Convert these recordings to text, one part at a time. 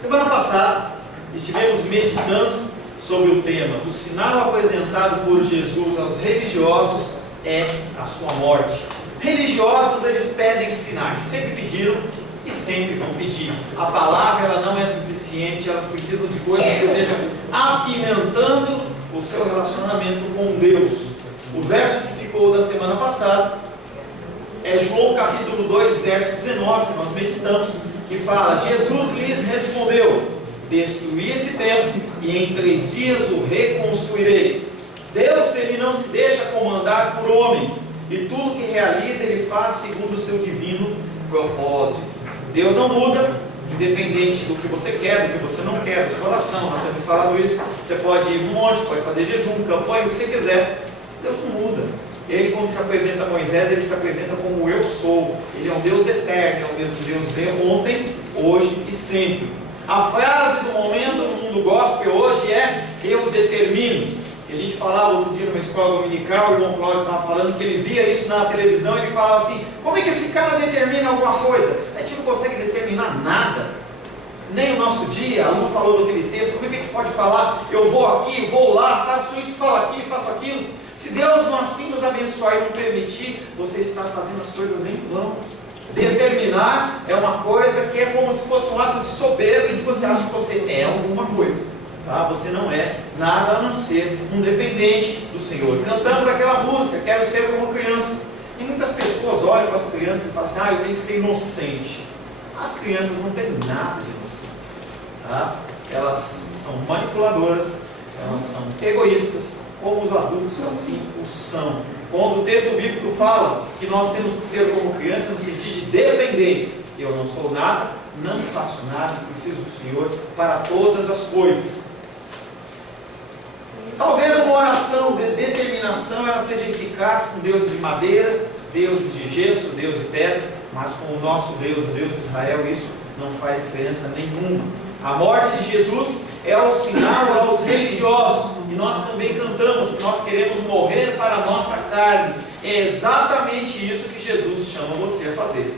Semana passada estivemos meditando sobre o tema: o sinal apresentado por Jesus aos religiosos é a sua morte. Religiosos, eles pedem sinais, sempre pediram e sempre vão pedir. A palavra, ela não é suficiente, elas precisam de coisas que estejam apimentando o seu relacionamento com Deus. O verso que ficou da semana passada é João capítulo 2, verso 19, que nós meditamos, que fala: Jesus lhes respondeu: destruí esse templo e em 3 dias o reconstruirei. Deus, ele não se deixa comandar por homens, e tudo que realiza ele faz segundo o seu divino propósito. Deus não muda, independente do que você quer, do que você não quer, da sua oração. Nós temos falado isso. Você pode ir no monte, pode fazer jejum, campanha, o que você quiser. Deus não muda. Ele, quando se apresenta a Moisés, ele se apresenta como eu sou. Ele é um Deus eterno, é o mesmo Deus de ontem, hoje e sempre. A frase do momento no mundo gospel hoje é: eu determino. E a gente falava outro dia numa escola dominical, o irmão Cláudio estava falando que ele via isso na televisão e ele falava assim: como é que esse cara determina alguma coisa? A gente não consegue determinar nada. Nem o nosso dia, a Lu falou daquele texto, como é que a gente pode falar: eu vou aqui, vou lá, faço isso, falo aquilo, faço aquilo? Se Deus não assim nos abençoar e não permitir, você está fazendo as coisas em vão. Determinar é uma coisa que é como se fosse um ato de soberba, em que você acha que você é alguma coisa. Tá? Você não é nada a não ser um dependente do Senhor. Cantamos aquela música, quero ser como criança. E muitas pessoas olham para as crianças e falam assim: eu tenho que ser inocente. As crianças não têm nada de inocentes. Tá? Elas são manipuladoras, elas são egoístas, como os adultos assim o são. Quando o texto bíblico fala que nós temos que ser como crianças, no sentido de dependentes: eu não sou nada, não faço nada, preciso do Senhor para todas as coisas. Talvez uma oração de determinação ela seja eficaz com deuses de madeira, deuses de gesso, Deus de pedra, mas com o nosso Deus, o Deus de Israel, isso não faz diferença nenhuma. A morte de Jesus é o sinal aos religiosos, e nós também cantamos que nós queremos morrer para a nossa carne. É exatamente isso que Jesus chama você a fazer: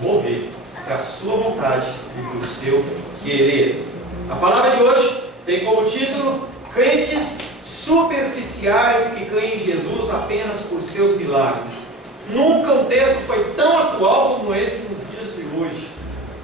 morrer para a sua vontade e para o seu querer. A palavra de hoje tem como título: crentes superficiais que creem em Jesus apenas por seus milagres. Nunca um texto foi tão atual como esse nos dias de hoje.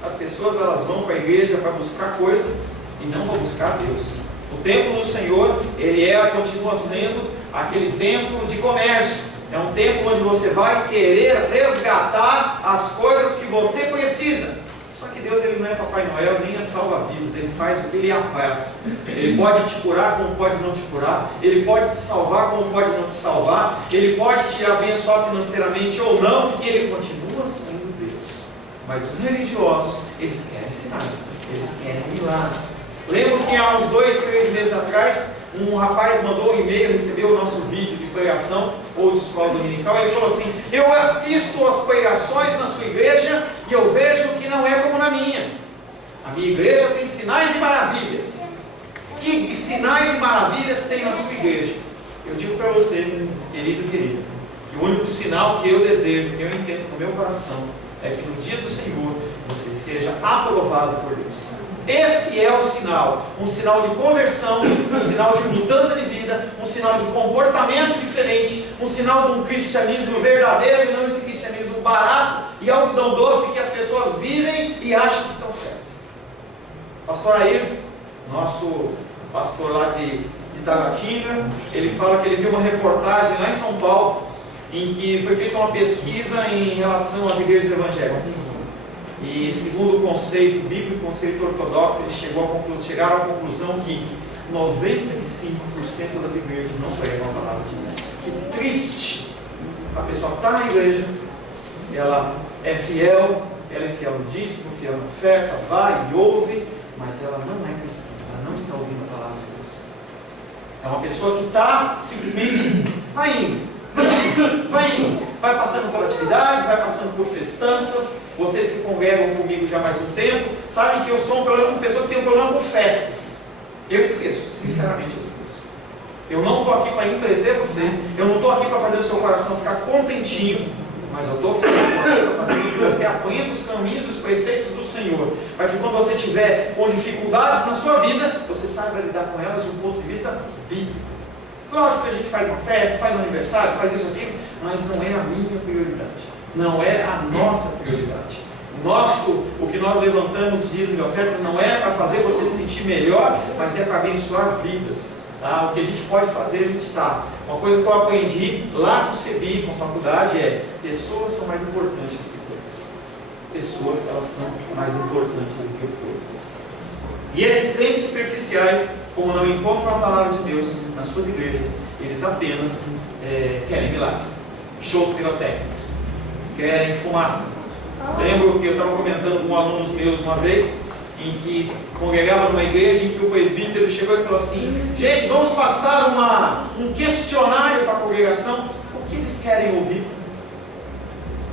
As pessoas, elas vão para a igreja para buscar coisas e não vão buscar Deus. O templo do Senhor, ele continua sendo aquele templo de comércio. É um templo onde você vai querer resgatar as coisas que você precisa. Só que Deus, ele não é Papai Noel, nem é salva-vidas. Ele faz o que ele apraz. Ele pode te curar como pode não te curar. Ele pode te salvar como pode não te salvar. Ele pode te abençoar financeiramente ou não. E ele continua sendo Deus. Mas os religiosos, eles querem sinais, eles querem milagres. Lembro que há uns 2, 3 meses atrás, um rapaz mandou um e-mail, recebeu o nosso vídeo de pregação ou de escola dominical. Ele falou assim: eu assisto as pregações na sua igreja e eu vejo que não é como na minha. A minha igreja tem sinais e maravilhas. Que sinais e maravilhas tem na sua igreja? Eu digo para você, querido e querida, que o único sinal que eu desejo, que eu entendo no meu coração, é que no dia do Senhor você seja aprovado por Deus. Esse é o sinal, um sinal de conversão, um sinal de mudança de vida, um sinal de comportamento diferente, um sinal de um cristianismo verdadeiro e não esse cristianismo barato e algodão doce que as pessoas vivem e acham que estão certas. Pastor Ayrton, nosso pastor lá de Taguatinga, ele fala que ele viu uma reportagem lá em São Paulo, em que foi feita uma pesquisa em relação às igrejas evangélicas. E segundo o conceito bíblico, o conceito ortodoxo, eles chegaram à conclusão que 95% das igrejas não pregam a palavra de Deus. Que triste! A pessoa está na igreja, ela é fiel no dízimo, fiel na oferta, vai e ouve, mas ela não é cristã, ela não está ouvindo a palavra de Deus. É uma pessoa que está simplesmente vai passando por atividades, vai passando por festanças. Vocês que congregam comigo já há mais um tempo, sabem que eu sou uma pessoa que tem um problema com festas. Eu esqueço, sinceramente eu esqueço. Eu não estou aqui para entreter você, eu não estou aqui para fazer o seu coração ficar contentinho. mas eu estou falando para fazer com que você aprenda os caminhos e os preceitos do Senhor, para que quando você tiver com dificuldades na sua vida, você saiba lidar com elas de um ponto de vista bíblico. Lógico que a gente faz uma festa, faz um aniversário, faz isso aqui, mas não é a minha prioridade, não é a nossa prioridade. O que nós levantamos de dízimo de oferta não é para fazer você se sentir melhor, mas é para abençoar vidas. Tá? O que a gente pode fazer, a gente está. Uma coisa que eu aprendi lá com o CEBI, com a faculdade, é: pessoas são mais importantes do que coisas. Pessoas, elas são mais importantes do que coisas. E esses crentes superficiais, como não encontram a palavra de Deus nas suas igrejas, eles apenas querem milagres, shows pirotécnicos, querem fumaça. Lembro que eu estava comentando com alunos meus uma vez, em que congregava numa igreja, em que o presbítero chegou e falou assim: gente, vamos passar um questionário para a congregação. O que eles querem ouvir?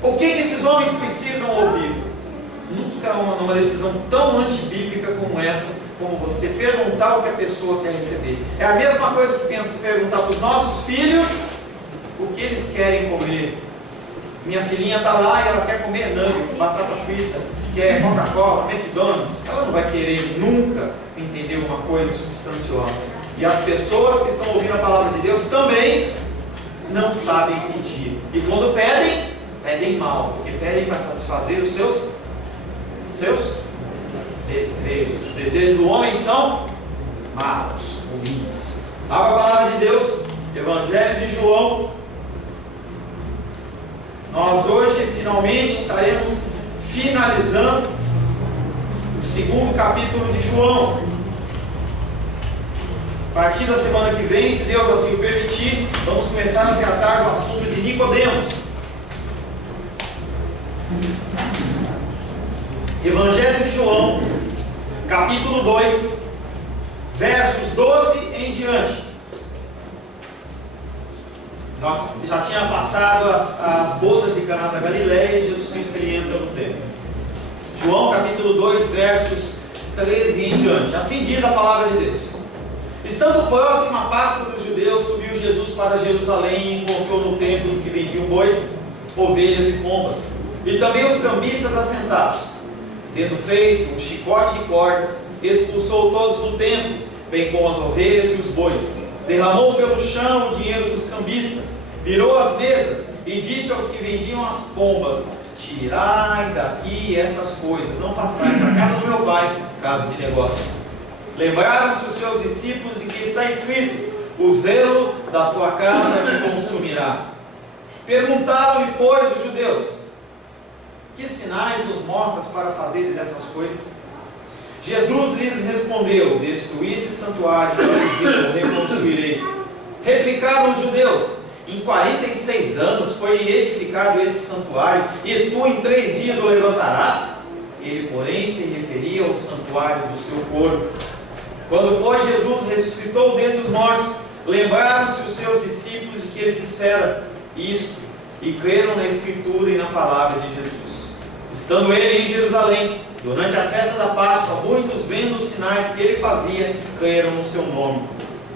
O que esses homens precisam ouvir? Nunca uma decisão tão antibíblica como essa, como você perguntar o que a pessoa quer receber. É a mesma coisa que perguntar para os nossos filhos o que eles querem comer. Minha filhinha está lá e ela quer comer nuggets, batata frita, quer Coca-Cola, McDonald's. Ela não vai querer nunca entender uma coisa substanciosa. E as pessoas que estão ouvindo a palavra de Deus também não sabem pedir. E quando pedem mal, porque pedem para satisfazer os seus desejos. Os desejos do homem são maus, ruins. Abra a palavra de Deus, Evangelho de João. Nós hoje finalmente estaremos finalizando o segundo capítulo de João. A partir da semana que vem, se Deus assim o permitir, vamos começar a tratar do assunto de Nicodemos. Evangelho de João, capítulo 2, versos 12 em diante. Nós já tinha passado as bodas de Caná da Galileia e Jesus Cristo ele entra no templo. João capítulo 2, versos 13 em diante. Assim diz a palavra de Deus: estando próxima a Páscoa dos judeus, subiu Jesus para Jerusalém e encontrou no templo os que vendiam bois, ovelhas e pombas, e também os cambistas assentados. Tendo feito um chicote de cordas, expulsou todos do templo, bem como as ovelhas e os bois. Derramou pelo chão o dinheiro dos cambistas, virou as mesas e disse aos que vendiam as pombas: tirai daqui essas coisas, não façais na casa do meu pai casa de negócio. Lembraram-se os seus discípulos de que está escrito: o zelo da tua casa me consumirá. Perguntaram-lhe, pois, os judeus: que sinais nos mostras para fazeres essas coisas? Jesus lhes respondeu: destruí esse santuário, em 3 dias eu reconstruirei. Replicaram os judeus: em 46 anos foi edificado esse santuário, e tu em 3 dias o levantarás? Ele, porém, se referia ao santuário do seu corpo. Quando, pois, Jesus ressuscitou dentre os mortos, lembraram-se os seus discípulos de que ele dissera isto, e creram na Escritura e na palavra de Jesus. Estando ele em Jerusalém, durante a festa da Páscoa, muitos, vendo os sinais que ele fazia, creram no seu nome.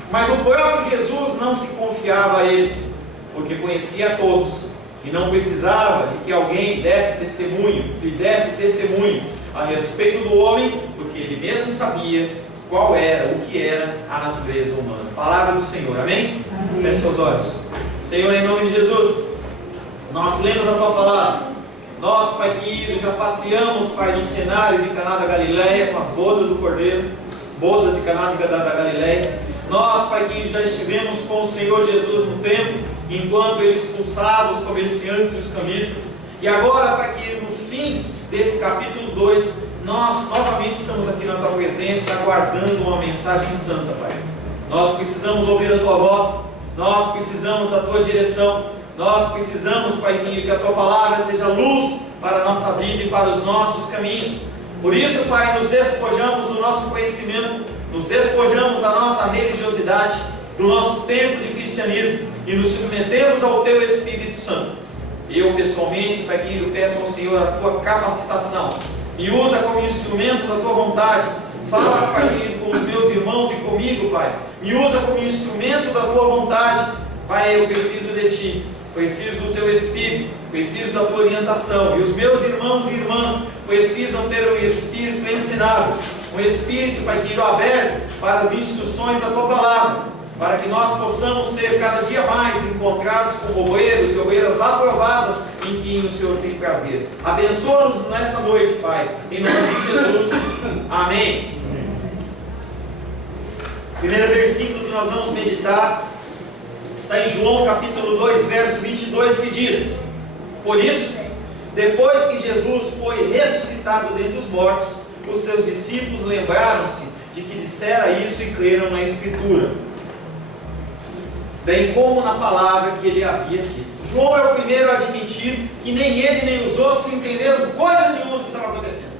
Mas o próprio Jesus não se confiava a eles, porque conhecia a todos, e não precisava de que alguém lhe desse testemunho a respeito do homem, porque ele mesmo sabia o que era a natureza humana. Palavra do Senhor, amém? Feche seus olhos. Senhor, em nome de Jesus, nós lemos a tua palavra. Nós, Pai querido, já passeamos, Pai, no cenário de Caná da Galileia, com as bodas do Cordeiro, bodas de Caná da Galileia. Nós, Pai querido, já estivemos com o Senhor Jesus no templo, enquanto ele expulsava os comerciantes e os cambistas. E agora, Pai querido, no fim desse capítulo 2, nós novamente estamos aqui na tua presença, aguardando uma mensagem santa, Pai. Nós precisamos ouvir a tua voz, nós precisamos da tua direção. Nós precisamos, Pai querido, que a tua palavra seja luz para a nossa vida e para os nossos caminhos. Por isso, Pai, nos despojamos do nosso conhecimento, nos despojamos da nossa religiosidade, do nosso tempo de cristianismo e nos submetemos ao teu Espírito Santo. Eu, pessoalmente, Pai querido, peço ao Senhor a tua capacitação. Me usa como instrumento da tua vontade. Fala, Pai querido, com os meus irmãos e comigo, Pai. Me usa como instrumento da tua vontade. Pai, eu preciso de Ti. Preciso do Teu Espírito, preciso da tua orientação. E os meus irmãos e irmãs precisam ter um espírito ensinado, um espírito, Pai querido, aberto para as instruções da tua palavra, para que nós possamos ser cada dia mais encontrados com obreiros e obreiras aprovadas em quem o Senhor tem prazer. Abençoa-nos nessa noite, Pai, em nome de Jesus. Amém. O primeiro versículo que nós vamos meditar está em João capítulo 2, verso 22, que diz: por isso, depois que Jesus foi ressuscitado dentre os mortos, os seus discípulos lembraram-se de que dissera isso e creram na Escritura, bem como na palavra que ele havia dito. João é o primeiro a admitir que nem ele nem os outros entenderam coisa nenhuma do que estava acontecendo.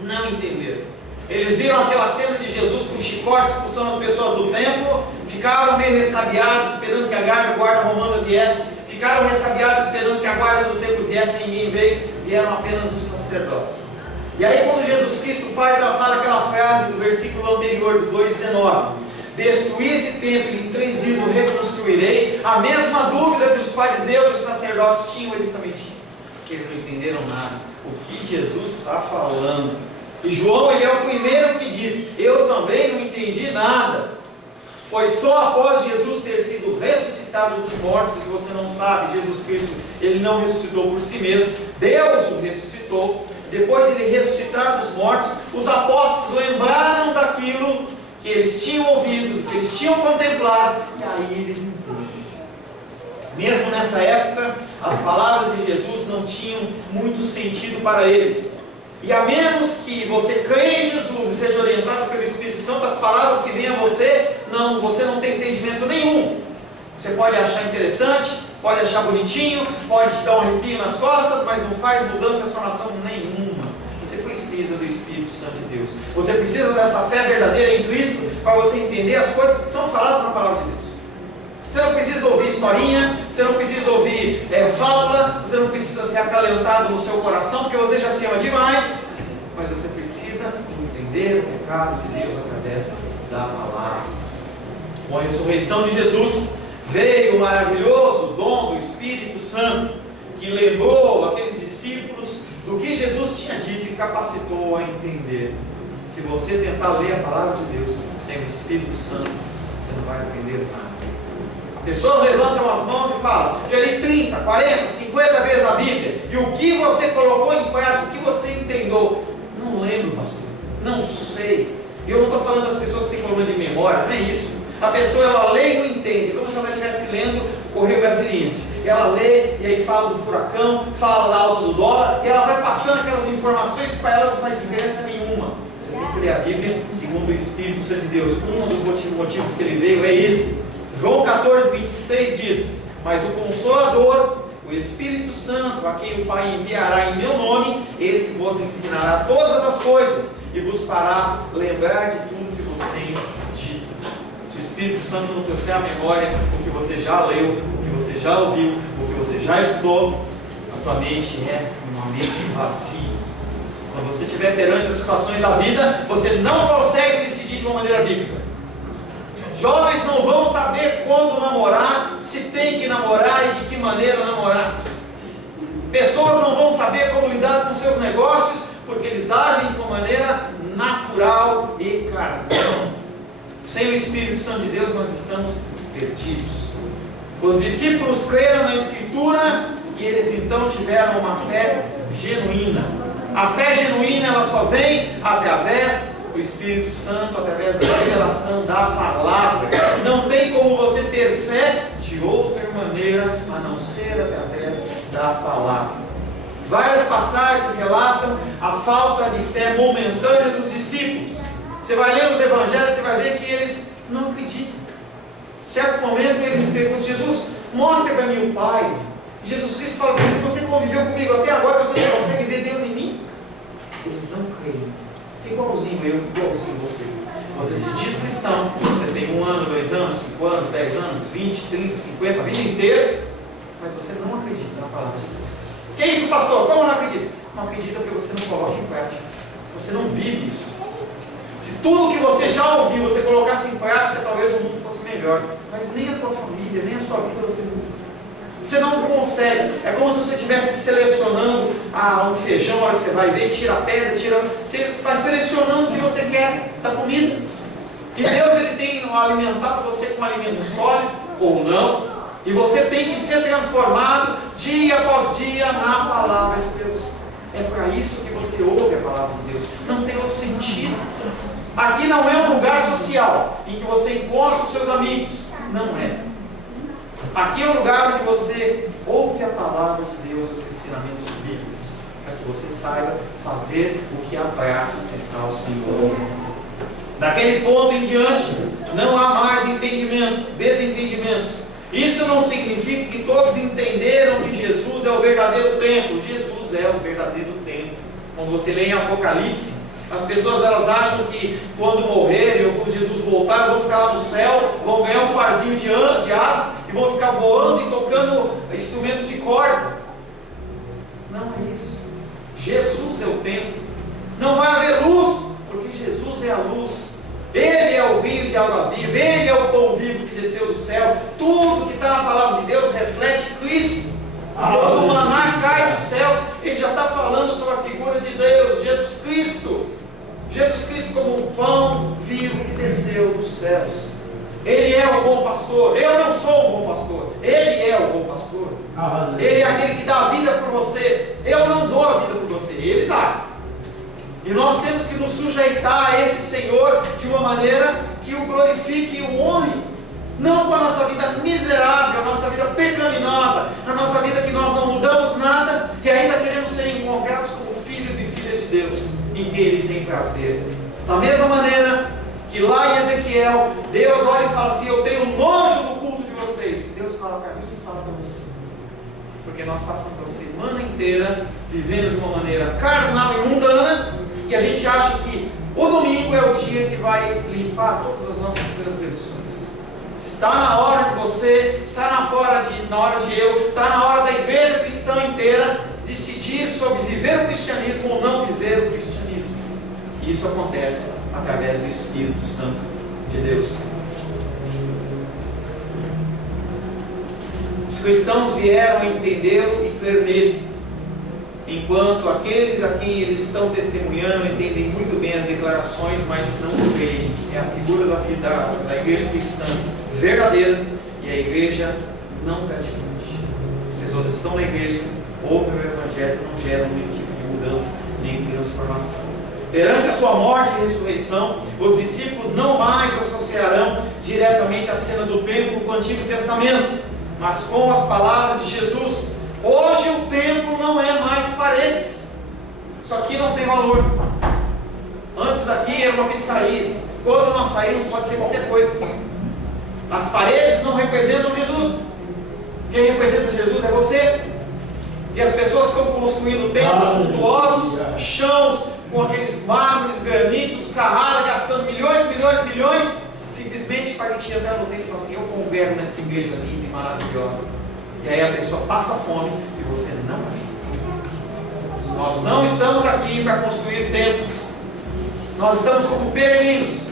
Não entenderam. Eles viram aquela cena de Jesus com chicote expulsando as pessoas do templo, ficaram meio ressabiados, esperando que a guarda romana viesse, ficaram ressabiados esperando que a guarda do templo viesse, e ninguém veio, vieram apenas os sacerdotes. E aí quando Jesus Cristo ela fala aquela frase do versículo anterior, do 2,19: destruí esse templo e em 3 dias o reconstruirei. A mesma dúvida que os fariseus e os sacerdotes tinham, eles também tinham, porque eles não entenderam nada, o que Jesus está falando. E João, ele é o primeiro que diz: eu também não entendi nada. Foi só após Jesus ter sido ressuscitado dos mortos. E se você não sabe, Jesus Cristo, ele não ressuscitou por si mesmo, Deus o ressuscitou. Depois de ele ressuscitar dos mortos, os apóstolos lembraram daquilo que eles tinham ouvido, que eles tinham contemplado, e aí eles entendem. Mesmo nessa época, as palavras de Jesus não tinham muito sentido para eles. E a menos que você creia em Jesus e seja orientado pelo Espírito Santo, as palavras que vêm a você não tem entendimento nenhum. Você pode achar interessante, pode achar bonitinho, pode te dar um arrepio nas costas, mas não faz mudança, transformação nenhuma. Você precisa do Espírito Santo de Deus. Você precisa dessa fé verdadeira em Cristo para você entender as coisas que são faladas na palavra de Deus. Você não precisa ouvir historinha, você não precisa ouvir fábula, você não precisa ser acalentado no seu coração, porque você já se ama demais, mas você precisa entender o recado de Deus através da palavra. Com a ressurreição de Jesus, veio o maravilhoso dom do Espírito Santo, que lembrou aqueles discípulos do que Jesus tinha dito e capacitou a entender. Se você tentar ler a palavra de Deus sem o Espírito Santo, você não vai aprender nada. Pessoas levantam as mãos e falam: já li 30, 40, 50 vezes a Bíblia, e o que você colocou em prática, o que você entendeu? Não lembro, pastor, não sei. Eu não estou falando das pessoas que têm problema de memória, não é isso. A pessoa, ela lê e não entende, é como se ela estivesse lendo o Correio Brasiliense. Ela lê e aí fala do furacão, fala da alta do dólar, e ela vai passando aquelas informações que para ela não faz diferença nenhuma. Você tem que ler a Bíblia segundo o Espírito Santo de Deus. Um dos motivos que ele veio é esse. João 14, 26 diz: mas o Consolador, o Espírito Santo, a quem o Pai enviará em meu nome, esse vos ensinará todas as coisas e vos fará lembrar de tudo que vos tenho dito. Se o Espírito Santo não trouxer à memória o que você já leu, o que você já ouviu, o que você já estudou, a tua mente é uma mente vazia. Quando você estiver perante as situações da vida, você não consegue decidir de uma maneira bíblica. Jovens não vão saber quando namorar, se tem que namorar e de que maneira namorar. Pessoas não vão saber como lidar com seus negócios, porque eles agem de uma maneira natural e carnal. Sem o Espírito Santo de Deus, nós estamos perdidos. Os discípulos creram na Escritura e eles então tiveram uma fé genuína. A fé genuína, ela só vem através do Espírito Santo, através da revelação da palavra. Não tem como você ter fé de outra maneira a não ser através da palavra. Várias passagens relatam a falta de fé momentânea dos discípulos. Você vai ler os evangelhos, você vai ver que eles não acreditam. Em certo momento eles perguntam: Jesus, mostre para mim o Pai. E Jesus Cristo fala: se você conviveu comigo até agora, você não consegue ver Deus em mim? Eles não creem. Igualzinho eu, igualzinho você. Você se diz cristão, você tem 1 ano, 2 anos, 5 anos, 10 anos, 20, 30, 50, a vida inteira, mas você não acredita na palavra de Deus. Que isso, pastor? Como não acredita? Não acredita porque você não coloca em prática. Você não vive isso. Se tudo que você já ouviu, você colocasse em prática, talvez o mundo fosse melhor. Mas nem a tua família, nem a sua vida você muda. Você não consegue. É como se você estivesse selecionando um feijão, a hora que você vai ver, tira a pedra, você vai selecionando o que você quer da comida. E Deus, Ele tem alimentado você com um alimento sólido ou não. E você tem que ser transformado dia após dia na palavra de Deus. É para isso que você ouve a palavra de Deus. Não tem outro sentido. Aqui não é um lugar social em que você encontra os seus amigos. Não é. Aqui é um lugar onde você ouve a palavra de Deus, os ensinamentos bíblicos, para que você saiba fazer o que apraz ao Senhor. Daquele ponto em diante, não há mais entendimento, desentendimento. Isso não significa que todos entenderam que Jesus é o verdadeiro templo. Jesus é o verdadeiro templo. Quando você lê em Apocalipse, as pessoas elas acham que quando morrerem ou quando Jesus voltar, eles vão ficar lá no céu, vão ganhar um parzinho de asas e vão ficar voando e tocando instrumentos de corda. Não é isso. Jesus é o templo. Não vai haver luz, porque Jesus é a luz. Ele é o rio de água viva, Ele é o pão vivo que desceu do céu. Tudo que está na palavra de Deus reflete Cristo. Quando o maná cai dos céus, Ele já está falando sobre a figura de Deus, Jesus Cristo. Jesus Cristo como um pão vivo que desceu dos céus. Ele é o bom pastor. Eu não sou o bom pastor, Ele é o bom pastor. Ele é aquele que dá a vida por você. Eu não dou a vida por você, Ele dá. E nós temos que nos sujeitar a esse Senhor de uma maneira que o glorifique e o honre. Não com a nossa vida miserável, a nossa vida pecaminosa, a nossa vida que nós não mudamos nada e ainda queremos ser encontrados como filhos e filhas de Deus, em que Ele tem prazer. Da mesma maneira que lá em Ezequiel, Deus olha e fala assim: eu tenho nojo do culto de vocês. Deus fala para mim e fala para você. Porque nós passamos a semana inteira vivendo de uma maneira carnal e mundana, que a gente acha que o domingo é o dia que vai limpar todas as nossas transgressões. Está na hora de você, está na hora de eu, está na hora da igreja cristã inteira decidir sobre viver o cristianismo ou não viver o cristianismo. E isso acontece através do Espírito Santo de Deus. Os cristãos vieram a entendê-lo e crer nele, enquanto aqueles a quem eles estão testemunhando entendem muito bem as declarações, mas não creem. É a figura da igreja cristã verdadeira e a igreja não praticante. As pessoas estão na igreja, ouvem o Evangelho, não geram nenhum tipo de mudança, nem transformação. Perante a sua morte e ressurreição, os discípulos não mais associarão diretamente a cena do templo com o Antigo Testamento, mas com as palavras de Jesus. Hoje o templo não é mais paredes. Isso aqui não tem valor. Antes daqui era uma pizzaria. Quando nós saímos pode ser qualquer coisa. As paredes não representam Jesus. Quem representa Jesus é você. E as pessoas ficam construindo templos suntuosos, chãos com aqueles mármores, granitos, Carrara, gastando milhões, simplesmente para que entrar no templo e falar assim: eu congrego nessa igreja linda e maravilhosa. E aí a pessoa passa fome e você não ajuda. Nós não estamos aqui para construir templos. Nós estamos como peregrinos.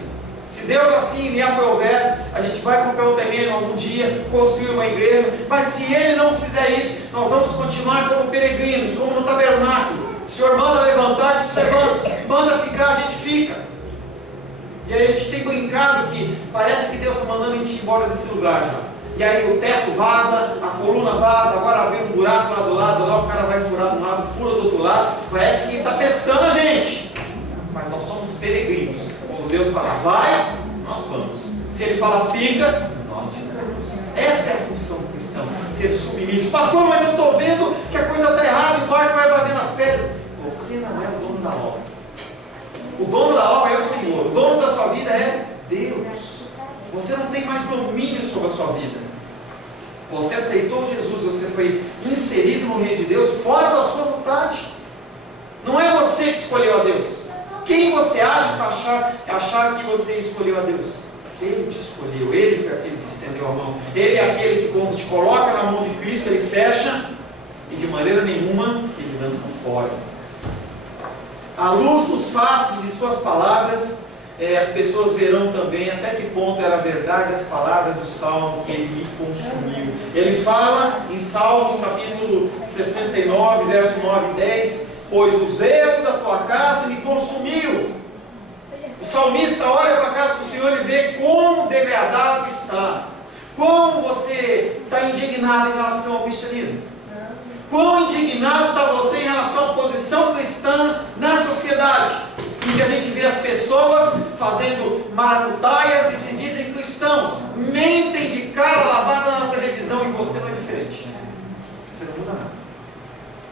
Se Deus assim me aprover, a gente vai comprar um terreno algum dia, construir uma igreja. Mas se Ele não fizer isso, nós vamos continuar como peregrinos, como no tabernáculo. O Senhor manda levantar, a gente levanta. Manda ficar, a gente fica. E aí a gente tem brincado que parece que Deus está mandando a gente ir embora desse lugar já. E aí o teto vaza, a coluna vaza, agora abriu um buraco lá do lado, lá o cara vai furar de um lado, fura do outro lado. Parece que está testando a gente. Mas nós somos peregrinos. Quando Deus fala vai, nós vamos. Se Ele fala fica, nós ficamos. Essa é a função do cristão, ser submisso. Pastor, mas eu estou vendo que a coisa está errada e o barco vai bater nas pedras. Você não é o dono da obra. O dono da obra é o Senhor. O dono da sua vida é Deus. Você não tem mais domínio sobre a sua vida. Você aceitou Jesus, você foi inserido no reino de Deus fora da sua vontade. Não é você que escolheu a Deus. Quem você acha para achar que você escolheu a Deus? Ele te escolheu, Ele foi aquele que estendeu a mão. Ele é aquele que quando te coloca na mão de Cristo, Ele fecha e de maneira nenhuma Ele lança fora. À luz dos fatos e de suas palavras, as pessoas verão também até que ponto era verdade as palavras do Salmo que ele me consumiu. Ele fala em Salmos capítulo 69, verso 9 e 10, pois o zelo da tua casa me consumiu. O salmista olha para a casa do Senhor e vê como degradado está. Como você está indignado em relação ao cristianismo? Quão indignado está você em relação à posição cristã na sociedade? Em que a gente vê as pessoas fazendo maracutaias e se dizem cristãos, mentem de cara lavada na televisão e você não é diferente. Você não muda nada.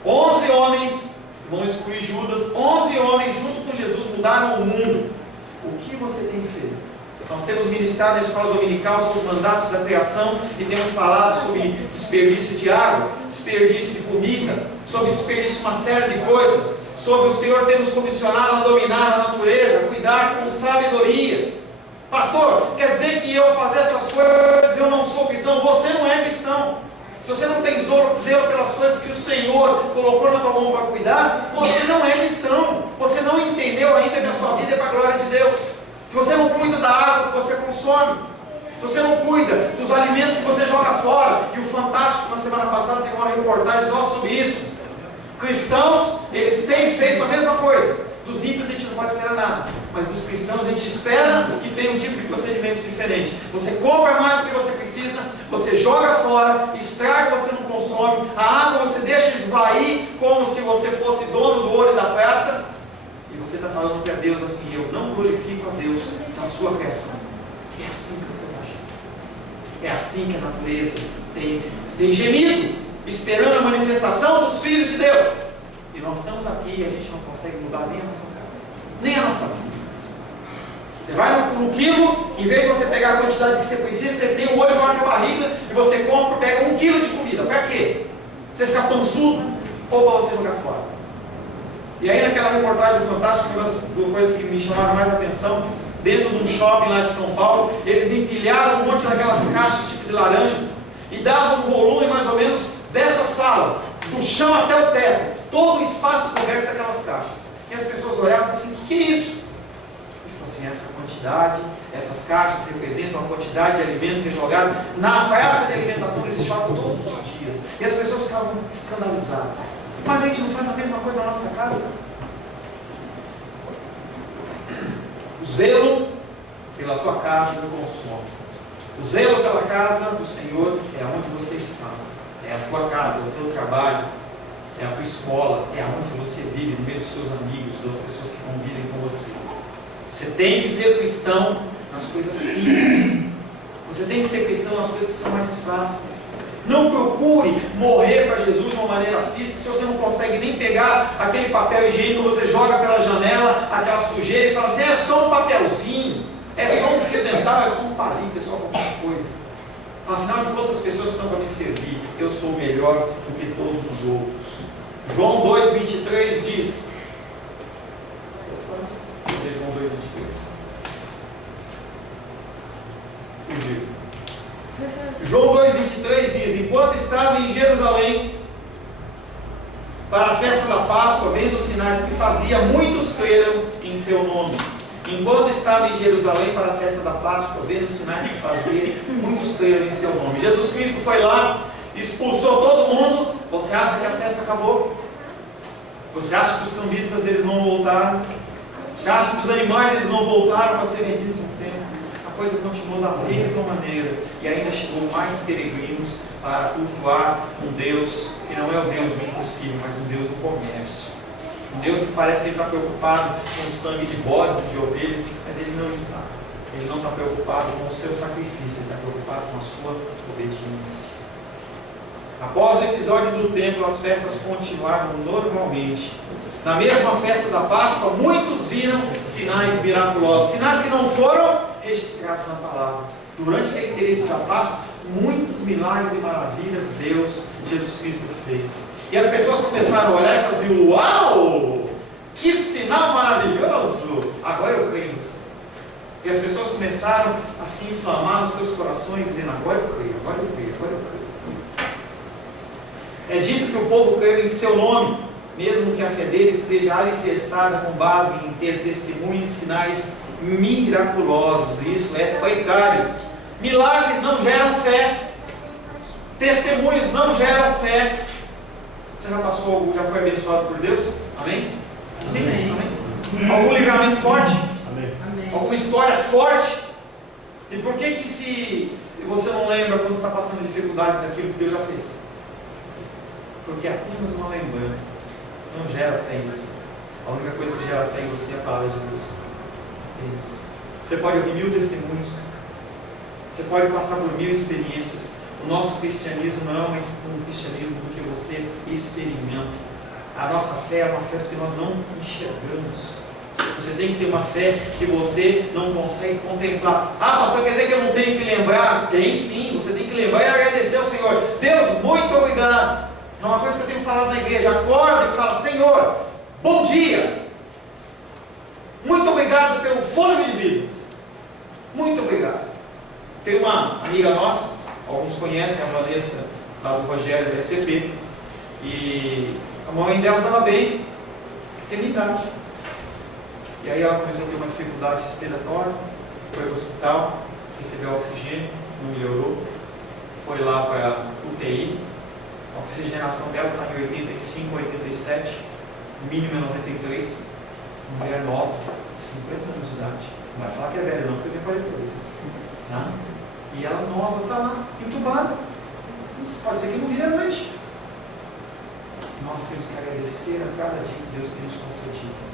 11 homens, vão excluir Judas, 11 homens junto com Jesus mudaram o mundo. O que você tem feito? Nós temos ministrado na escola dominical sobre mandatos da criação e temos falado sobre desperdício de água, desperdício de comida, sobre desperdício de uma série de coisas, sobre o Senhor ter nos comissionado a dominar a natureza, cuidar com sabedoria. Pastor, quer dizer que eu fazer essas coisas, eu não sou cristão? Você não é cristão. Se você não tem zelo pelas coisas que o Senhor colocou na tua mão para cuidar, você não é cristão. Você não entendeu ainda que a sua vida é para a glória de Deus. Se você não cuida da água que você consome, se você não cuida dos alimentos que você joga fora, e o Fantástico, na semana passada, teve uma reportagem só sobre isso. Cristãos, eles têm feito a mesma coisa. Dos ímpios a gente não pode esperar nada, mas dos cristãos a gente espera que tenha um tipo de procedimento diferente. Você compra mais do que você precisa, você joga fora, estraga, você não consome, a água você deixa esvair como se você fosse dono do ouro e da prata, e você está falando que é Deus assim, eu não glorifico a Deus na sua criação. É assim que você está agindo. É assim que a natureza tem gemido, esperando a manifestação dos filhos de Deus. E nós estamos aqui e a gente não consegue mudar nem a nossa casa, nem a nossa vida. Você vai no quilo, em vez de você pegar a quantidade que você precisa, você tem um olho maior que a barriga e você compra, pega 1 quilo de comida. Para quê? Você ficar pançudo ou para você jogar fora? E aí naquela reportagem do Fantástico, uma das coisas que me chamaram mais a atenção, dentro de um shopping lá de São Paulo, eles empilharam um monte daquelas caixas tipo de laranja e davam um volume mais ou menos dessa sala, do chão até o teto. Todo o espaço coberto daquelas caixas. E as pessoas olhavam assim, o que é isso? Ele falou assim, essa quantidade, essas caixas representam a quantidade de alimento que é jogado na praça de alimentação desse shopping todos os dias. E as pessoas ficavam escandalizadas. Mas a gente não faz a mesma coisa na nossa casa? O zelo pela tua casa não consome. O zelo pela casa do Senhor é onde você está. É a tua casa, é o teu trabalho, é a tua escola, é aonde você vive, no meio dos seus amigos, das pessoas que convivem com você. Você tem que ser cristão nas coisas simples. Você tem que ser cristão nas coisas que são mais fáceis. Não procure morrer para Jesus de uma maneira física. Se você não consegue nem pegar aquele papel higiênico, você joga pela janela aquela sujeira e fala assim, é só um papelzinho, é só um fio dental, é só um palito, é só qualquer coisa. Afinal de contas, as pessoas estão para me servir, eu sou melhor do que todos os outros. João 2,23 diz, cadê João 2,23? Fugiu. João 2,23 diz, enquanto estava em Jerusalém, para a festa da Páscoa, vendo os sinais que fazia, muitos creram em seu nome. Enquanto estava em Jerusalém para a festa da Páscoa, vendo os sinais que fazia, muitos creram em seu nome. Jesus Cristo foi lá, expulsou todo mundo. Você acha que a festa acabou? Você acha que os cambistas eles não voltaram? Você acha que os animais eles não voltaram para serem vendidos no templo? A coisa continuou da mesma maneira. E ainda chegou mais peregrinos para cultuar um Deus que não é o Deus do impossível, mas um Deus do comércio. Um Deus que parece que ele está preocupado com o sangue de bodes e de ovelhas, mas ele não está. Ele não está preocupado com o seu sacrifício, ele está preocupado com a sua obediência. Após o episódio do templo, as festas continuaram normalmente. Na mesma festa da Páscoa, muitos viram sinais miraculosos, sinais que não foram registrados na palavra. Durante aquele período da Páscoa, muitos milagres e maravilhas Deus, Jesus Cristo, fez. E as pessoas começaram a olhar e falar assim, uau, que sinal maravilhoso, agora eu creio no Senhor. E as pessoas começaram a se inflamar nos seus corações, dizendo, agora eu creio, agora eu creio, agora eu creio. É dito que o povo creu em seu nome, mesmo que a fé dele esteja alicerçada com base em ter testemunhos, sinais miraculosos. Isso é precário. Milagres não geram fé. Testemunhos não geram fé. Você já foi abençoado por Deus? Amém? Sim? Amém. Algum livramento forte? Amém. Alguma história forte? E por que se você não lembra quando você está passando dificuldade daquilo que Deus já fez? Porque é apenas uma lembrança. Não gera fé em você. A única coisa que gera fé em você é a palavra de Deus. Apenas. Você pode ouvir 1000 testemunhos. Você pode passar por 1000 experiências. O nosso cristianismo não é um cristianismo do que você experimenta. A nossa fé é uma fé que nós não enxergamos. Você tem que ter uma fé que você não consegue contemplar. Ah, pastor, quer dizer que eu não tenho que lembrar? Tem sim, você tem que lembrar e agradecer ao Senhor. Deus, muito obrigado. É uma coisa que eu tenho falado na igreja. Acorda e fala: Senhor, bom dia. Muito obrigado pelo fôlego de vida. Muito obrigado. Tem uma amiga nossa, alguns conhecem, a Vanessa, lá do Rogério, da SCP. E a mãe dela estava bem, tem idade. E aí ela começou a ter uma dificuldade respiratória, foi ao hospital, recebeu oxigênio, não melhorou, foi lá para a UTI, a oxigenação dela está em 85, 87, o mínimo é 93, mulher nova, 50 anos de idade, não vai falar que é velha não, porque eu tenho 48, tá? E ela nova está lá, entubada, pode ser que não vire à noite. Nós temos que agradecer a cada dia que Deus tem nos concedido.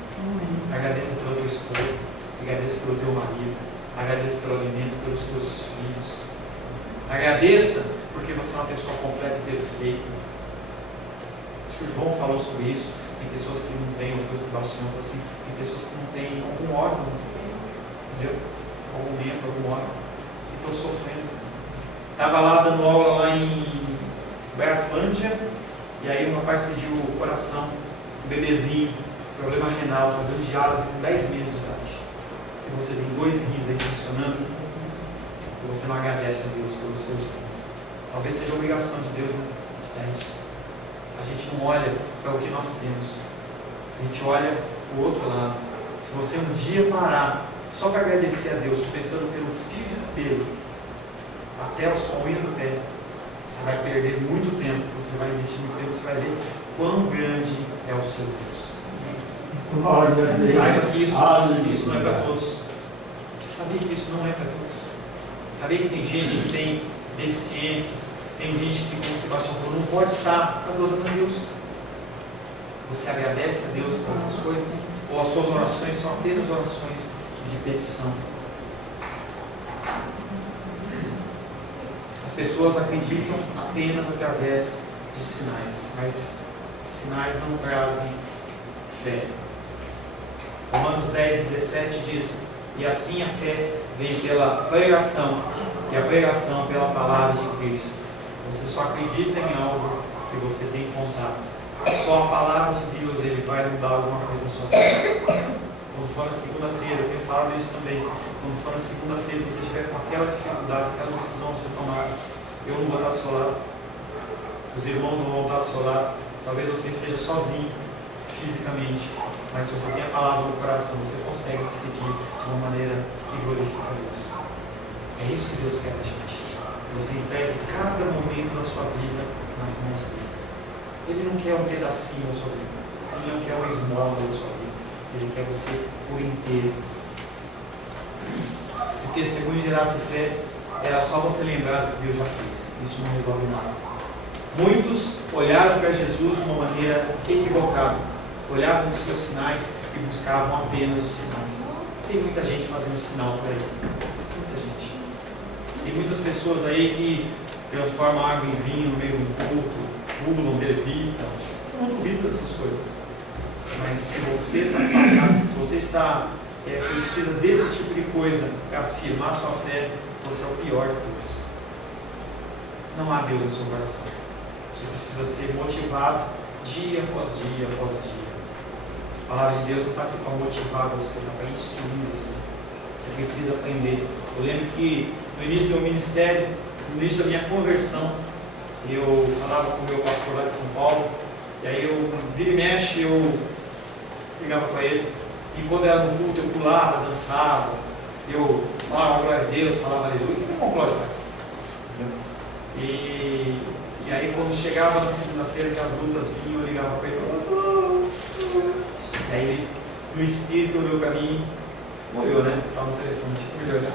Agradeça pela tua esposa, agradeça pelo teu marido, agradeça pelo alimento, pelos teus filhos. Agradeça porque você é uma pessoa completa e perfeita. Acho que o João falou sobre isso. Tem pessoas que não têm, ou foi o Sebastião falou assim, tem pessoas que não têm algum órgão, entendeu? Algum membro, algum órgão, e estão sofrendo. Estava lá dando aula lá em Braslândia, e aí um rapaz pediu o coração, um bebezinho, problema renal, fazendo diálise com 10 meses de idade. E você tem 2 rins aí funcionando, e você não agradece a Deus pelos seus rins. Talvez seja obrigação de Deus, né? É isso. A gente não olha para o que nós temos, a gente olha para o outro lado. Se você um dia parar só para agradecer a Deus, pensando pelo fio de cabelo até a sua unha do pé, você vai perder muito tempo, você vai investir muito tempo, você vai ver quão grande é o seu Deus. Saiba que isso não é para todos. Você sabia que isso não é para todos? Sabia que tem gente que tem deficiências, tem gente que, como o Sebastião falou, não pode estar adorando a Deus. Você agradece a Deus por essas coisas? Ou as suas orações são apenas orações de petição? As pessoas acreditam apenas através de sinais, mas sinais não trazem fé. Romanos 10:17 diz: e assim a fé vem pela pregação, e a pregação pela palavra de Cristo. Você só acredita em algo que você tem contato. Só a palavra de Deus ele vai mudar alguma coisa na sua vida. Quando for na segunda-feira, eu tenho falado isso também. Quando for na segunda-feira, você estiver com aquela dificuldade, aquela decisão a ser tomada, eu não vou estar do seu lado, os irmãos não vão estar do seu lado. Talvez você esteja sozinho fisicamente, mas se você tem a palavra no coração, você consegue decidir de uma maneira que glorifica a Deus. É isso que Deus quer da gente. Que você entregue cada momento da sua vida nas mãos dele. Ele não quer um pedacinho da sua vida, ele não quer uma esmola da sua vida, ele quer você por inteiro. Se testemunho gerasse fé, era só você lembrar do que Deus já fez. Isso não resolve nada. Muitos olharam para Jesus de uma maneira equivocada. Olhavam os seus sinais e buscavam apenas os sinais. Tem muita gente fazendo sinal por aí. Muita gente. Tem muitas pessoas aí que transformam água em vinho no meio do culto, pulam, levitam. Eu não duvido dessas coisas. Mas se você está falhado, se você precisa desse tipo de coisa para afirmar sua fé, você é o pior de todos. Não há Deus no seu coração. Você precisa ser motivado dia após dia após dia. A palavra de Deus não está aqui para motivar você, está para instruir você. Você precisa aprender. Eu lembro que no início do meu ministério, no início da minha conversão, eu falava com o meu pastor lá de São Paulo, e aí eu, vira e mexe, eu ligava para ele, E quando era no culto, eu pulava, dançava, eu falava glória a Deus, falava aleluia. O que o irmão Cláudio faz? E aí, quando chegava na segunda-feira, que as lutas vinham, eu ligava para ele e falava, aí ele, no espírito, olhou para mim, olhou, né? Estava no telefone, tipo, me olhar.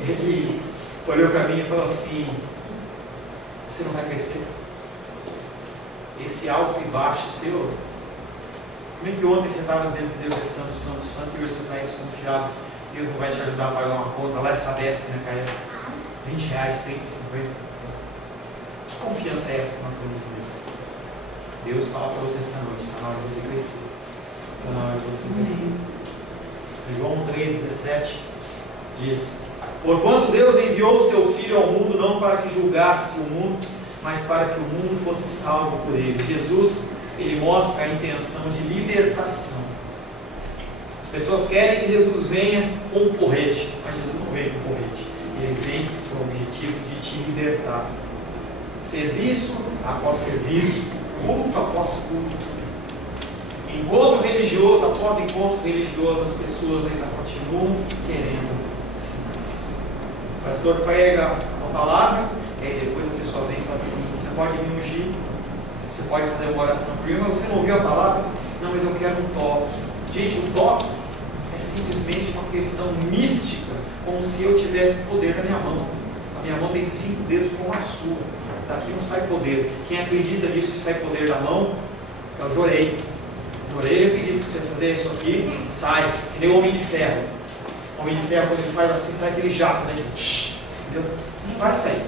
Ele olhou para mim e falou assim: você não vai crescer? Esse alto e baixo seu. Como é que ontem você estava dizendo que Deus é santo, santo, santo, e hoje você está aí desconfiado? Deus não vai te ajudar a pagar uma conta lá, essa décima, né, cara? R$20, 30, 50. Que confiança é essa que nós temos em Deus? Deus fala para você essa noite, está na hora de você crescer. Está na hora de você crescer. João 3,17 diz: porquanto Deus enviou o seu Filho ao mundo, não para que julgasse o mundo, mas para que o mundo fosse salvo por ele. Jesus, ele mostra a intenção de libertação. As pessoas querem que Jesus venha com um porrete, mas Jesus não vem com um porrete. Ele vem com o objetivo de te libertar. Serviço após serviço, culto após culto, encontro religioso após encontro religioso, as pessoas ainda continuam querendo sinais. O pastor prega a palavra, e aí depois a pessoa vem e fala assim: você pode me ungir, você pode fazer uma oração por mim, mas você não ouviu a palavra? Não, mas eu quero um toque. Gente, um toque é simplesmente uma questão mística, como se eu tivesse poder na minha mão. A minha mão tem 5 dedos como a sua. Daqui não sai poder. Quem acredita nisso que sai poder da mão, é o Jorei. O Jorei, eu acredito que você fazer isso aqui, sai, que nem o Homem de Ferro. O Homem de Ferro, quando ele faz assim, sai aquele jato, né? Entendeu? Não vai sair.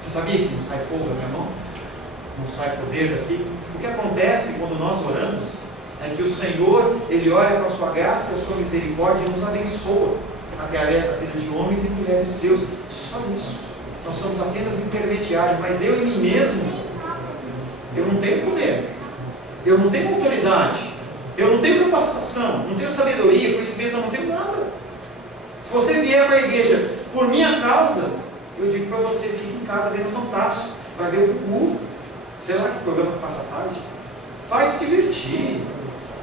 Você sabia que não sai fogo da minha mão? Não sai poder daqui? O que acontece quando nós oramos é que o Senhor, Ele olha com a sua graça e a sua misericórdia e nos abençoa através da vida de homens e mulheres de Deus. Só isso. Nós somos apenas intermediários, mas eu em mim mesmo, eu não tenho poder, eu não tenho autoridade, eu não tenho capacitação, não tenho sabedoria, conhecimento, eu não tenho nada. Se você vier para a igreja por minha causa, eu digo para você: fique em casa vendo Fantástico, vai ver o Gugu, sei lá que programa que passa a tarde, vai se divertir,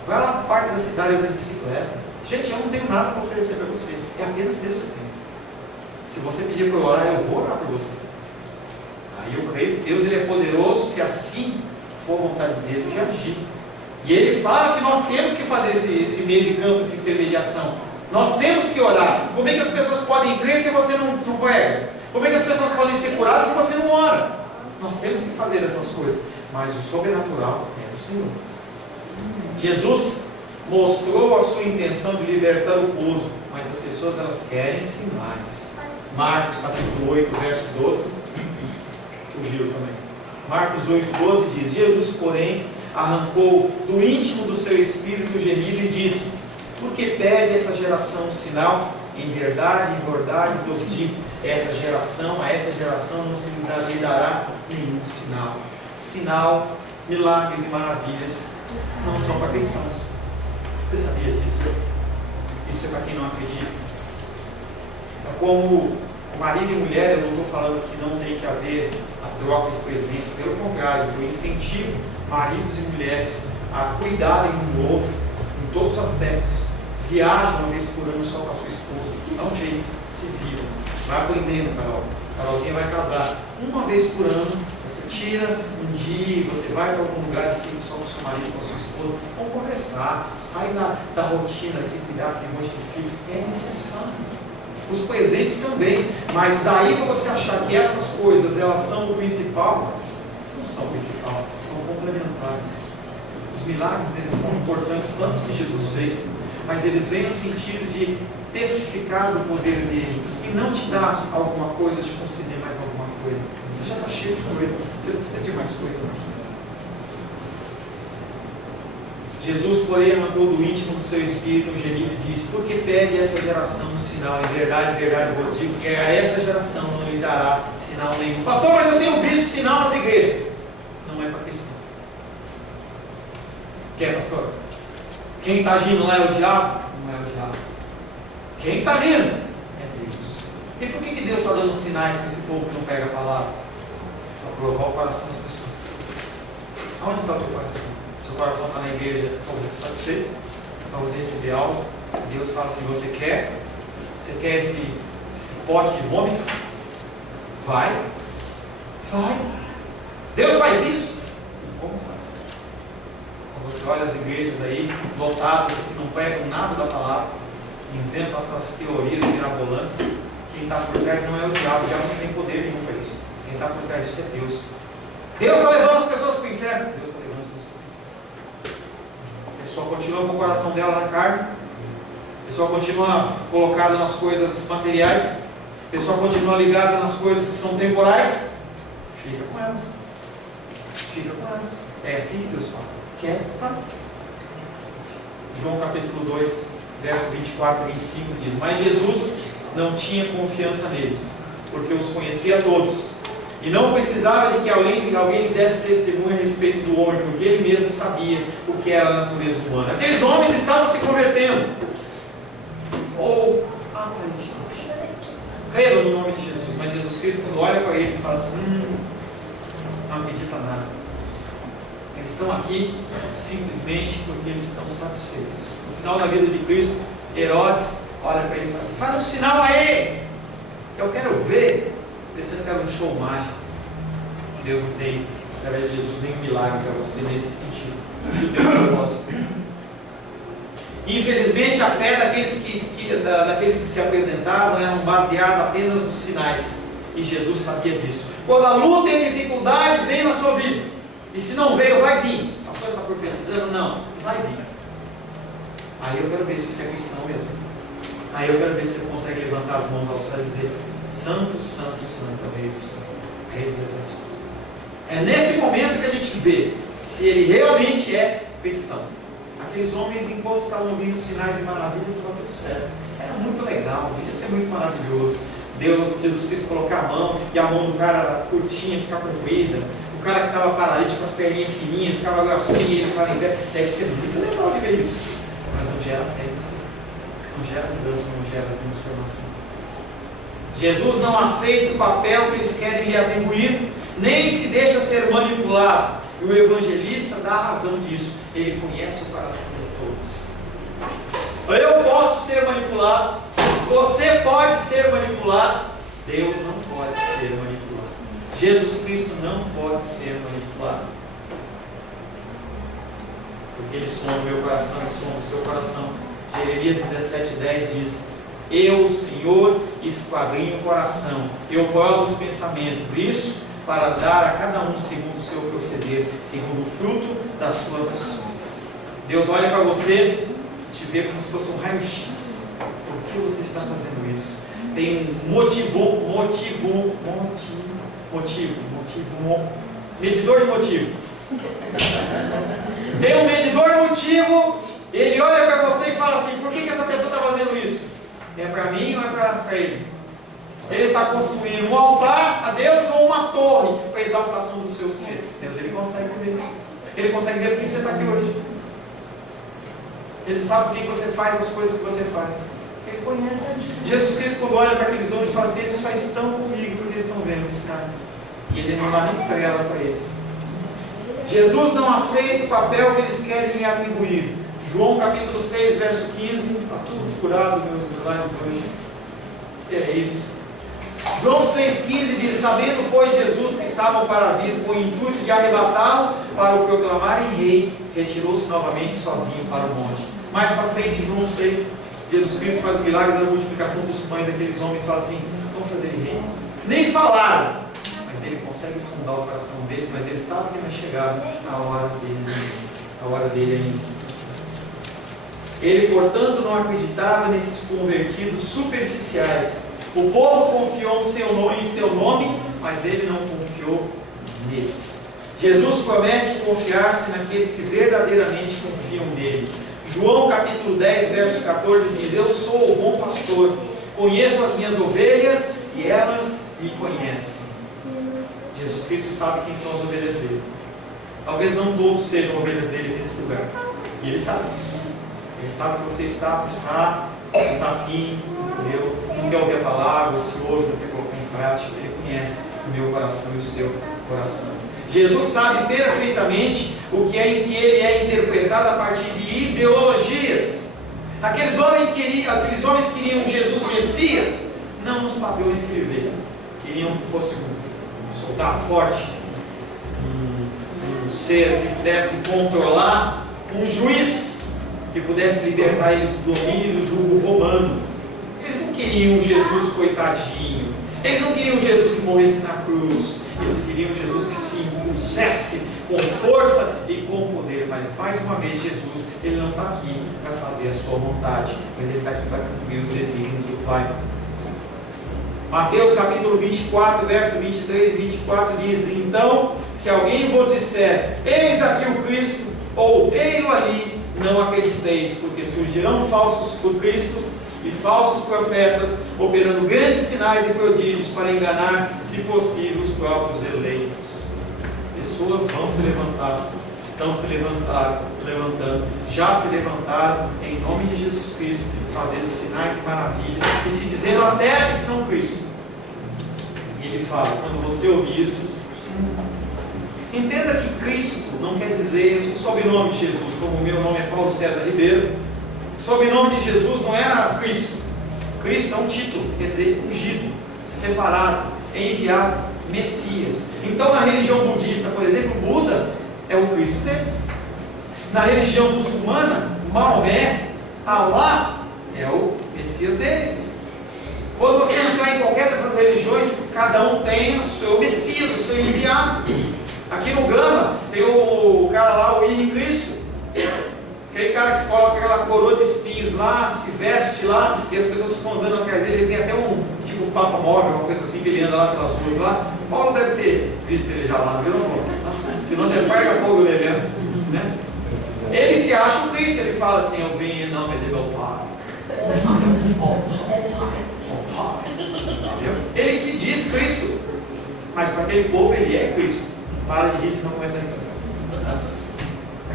vai lá para o parque da cidade andar de bicicleta. Gente, eu não tenho nada para oferecer para você, é apenas Deus que tem. Se você pedir para eu orar, eu vou orar por você. Aí eu creio que Deus, ele é poderoso, se assim for vontade dele, de agir. E ele fala que nós temos que fazer esse meio de campo, essa intermediação. Nós temos que orar. Como é que as pessoas podem crer se você não prega? Como é que as pessoas podem ser curadas se você não ora? Nós temos que fazer essas coisas. Mas o sobrenatural é do Senhor. Jesus mostrou a sua intenção de libertar o povo, mas as pessoas, elas querem sinais. Marcos capítulo 8, verso 12. Fugiu também. Marcos 8, 12 diz: Jesus, porém, arrancou do íntimo do seu espírito o gemido e disse: por que pede essa geração um sinal? Em verdade vos digo, a essa geração não se lhe dará nenhum sinal. Sinal, milagres e maravilhas não são para cristãos. Você sabia disso? Isso é para quem não acredita. Como marido e mulher, eu não estou falando que não tem que haver a troca de presentes, pelo contrário, eu incentivo maridos e mulheres a cuidarem um do outro em todos os aspectos. Viaja uma vez por ano só com a sua esposa, dá um jeito, se vira, vai aprendendo, Carol. Carolzinha vai casar uma vez por ano, você tira um dia, você vai para algum lugar que só com o seu marido, com a sua esposa, vão conversar, sai da rotina de cuidar que um monte de filho, é necessário. Os presentes também, mas daí para você achar que essas coisas elas são o principal, não são o principal, são complementares. Os milagres, eles são importantes, tanto que Jesus fez, mas eles vêm no sentido de testificar do poder dele e não te dar alguma coisa, te conceder mais alguma coisa. Você já está cheio de coisa, você não precisa de mais coisa. Jesus, porém, arrancou do íntimo do seu espírito um gemido e disse: por que pede essa geração um sinal? Em verdade vos digo que a essa geração não lhe dará sinal nenhum. Pastor, mas eu tenho visto sinal nas igrejas. Não é para cristão. Quer, pastor? Quem está agindo lá é o diabo? Não é o diabo. Quem está agindo? É Deus. E por que Deus está dando sinais para esse povo que não pega a palavra? Para provar o coração das pessoas. Aonde está o teu coração? Seu coração está na igreja para você satisfeito? para você receber algo. Deus fala assim: você quer? Você quer esse pote de vômito? Vai. Deus faz isso? Como faz? Quando você olha as igrejas aí, lotadas, que não pegam nada da palavra, inventam essas teorias mirabolantes, quem está por trás não é o diabo não tem poder nenhum para isso. Quem está por trás disso é Deus. Deus está levando as pessoas para o inferno. Deus está levando as pessoas para o inferno. A pessoa continua com o coração dela na carne, a pessoa continua colocada nas coisas materiais, a pessoa continua ligada nas coisas que são temporais. Fica com elas. É assim que Deus fala. Quer? Vai. João capítulo 2, verso 24 e 25 diz: mas Jesus não tinha confiança neles, porque os conhecia a todos, e não precisava de que alguém lhe desse testemunho a respeito do homem, porque ele mesmo sabia o que era a natureza humana. Aqueles homens estavam se convertendo, ou aparentemente creram no nome de Jesus, mas Jesus Cristo, quando olha para eles, fala assim: não acredita nada. Eles estão aqui simplesmente porque eles estão satisfeitos. No final da vida de Cristo, Herodes olha para ele e fala assim: faz um sinal aí, eu quero ver. Pensando que era um show mágico. Deus não tem, através de Jesus, nenhum milagre para você nesse sentido. Tudo tem um propósito. Infelizmente, a fé daqueles que se apresentavam eram baseada apenas nos sinais. E Jesus sabia disso. Quando a luta e a dificuldade vem na sua vida, e se não veio, vai vir. A pessoa está profetizando? Não, vai vir. Aí eu quero ver se você é cristão mesmo. Aí eu quero ver se você consegue levantar as mãos ao céu e dizer: Santo, Santo, Santo, é o Rei dos Santos, Rei dos Exércitos. É nesse momento que a gente vê se ele realmente é cristão. Aqueles homens, enquanto estavam ouvindo sinais e maravilhas, estava tudo certo. Era muito legal, devia ser muito maravilhoso. Jesus Cristo colocar a mão, e a mão do cara era curtinha, ficar comprida. O cara que estava paralítico, com as perninhas fininhas, ficava grossinho, ele ficava em pé. Deve ser muito legal de ver isso. Mas não gera fé em você. Não gera mudança, não gera transformação. Jesus não aceita o papel que eles querem lhe atribuir, nem se deixa ser manipulado. E o evangelista dá a razão disso. Ele conhece o coração de todos. Eu posso ser manipulado, você pode ser manipulado, Deus não pode ser manipulado. Jesus Cristo não pode ser manipulado. Porque Ele sonda o meu coração e sonda o seu coração. Jeremias 17:10 diz: eu, Senhor, esquadrinho o coração, eu provo os pensamentos, isso para dar a cada um segundo o seu proceder, segundo o fruto das suas ações. Deus olha para você e te vê como se fosse um raio-x. Por que você está fazendo isso? Tem um medidor de motivo. Tem um medidor de motivo. Ele olha para você e fala assim: por que essa pessoa está fazendo isso? É para mim ou é para ele? Ele está construindo um altar a Deus ou uma torre para a exaltação do seu ser? Deus, Ele consegue ver. Ele consegue ver por que você está aqui hoje. Ele sabe por que você faz as coisas que você faz. Ele conhece. Jesus Cristo, quando olha para aqueles homens, fala assim: eles só estão comigo porque eles estão vendo os sinais. E Ele não dá nem trela para eles. Jesus não aceita o papel que eles querem lhe atribuir. João capítulo 6, verso 15. Está tudo furado meus slides hoje. Que é isso? João 6,15 diz: sabendo, pois, Jesus que estavam para vir com o intuito de arrebatá-lo para o proclamarem rei, retirou-se novamente sozinho para o monte. Mais para frente, João 6, Jesus Cristo faz o milagre da multiplicação dos pães daqueles homens e fala assim: vamos fazer ele rei. Nem falaram, mas Ele consegue sondar o coração deles, mas Ele sabe que vai chegar a hora deles, a hora dele ainda. Ele, portanto, não acreditava nesses convertidos superficiais. O povo confiou em seu nome, mas ele não confiou neles. Jesus promete confiar-se naqueles que verdadeiramente confiam nele. João capítulo 10, verso 14 diz: eu sou o bom pastor, conheço as minhas ovelhas e elas me conhecem. Jesus Cristo sabe quem são as ovelhas dele. Talvez não todos sejam ovelhas dele aqui nesse lugar, e Ele sabe disso. Ele sabe que você está por estar, não está afim, entendeu? Não quer ouvir a palavra, ansioso, não quer colocar em prática. Ele conhece o meu coração e o seu coração. Jesus sabe perfeitamente o que é em que ele é interpretado a partir de ideologias. Aqueles homens queriam Jesus Messias, não nos padrões que ele veio. Queriam que fosse um soldado forte, um ser que pudesse controlar, um juiz que pudesse libertar eles do domínio do jugo romano. Eles não queriam Jesus coitadinho, eles não queriam Jesus que morresse na cruz, eles queriam Jesus que se impusesse com força e com poder. Mas mais uma vez, Jesus, ele não está aqui para fazer a sua vontade, mas ele está aqui para cumprir os desígnios do Pai. Mateus capítulo 24, verso 23 e 24 diz: então, se alguém vos disser, eis aqui o Cristo, ou ei-lo ali, não acrediteis, porque surgirão falsos cristos e falsos profetas, operando grandes sinais e prodígios para enganar, se possível, os próprios eleitos. Pessoas vão se levantar, estão se levantando, já se levantaram em nome de Jesus Cristo, fazendo sinais e maravilhas, e se dizendo até que são Cristo. E ele fala, quando você ouvir isso, entenda que Cristo não quer dizer o sobrenome de Jesus, como o meu nome é Paulo César Ribeiro. O sobrenome de Jesus não era Cristo. Cristo é um título, quer dizer ungido, separado, enviado, Messias. Então na religião budista, por exemplo, Buda é o Cristo deles. Na religião muçulmana, Maomé, Allah é o Messias deles. Quando você entrar em qualquer dessas religiões, cada um tem o seu Messias, o seu enviado. Aqui no Gama tem o cara lá, o I em Cristo. Aquele cara que se coloca aquela coroa de espinhos lá, se veste lá, e as pessoas ficam andando atrás dele. Ele tem até um tipo Papa Móvel, uma coisa assim, que ele anda lá pelas ruas lá. Paulo deve ter visto ele já lá, não viu? Senão você pega fogo nele, né? Ele se acha o Cristo, ele fala assim: eu vim em nome de meu Pai. Ele se diz Cristo, mas para aquele povo ele é Cristo. Para de rir, senão começa a rir.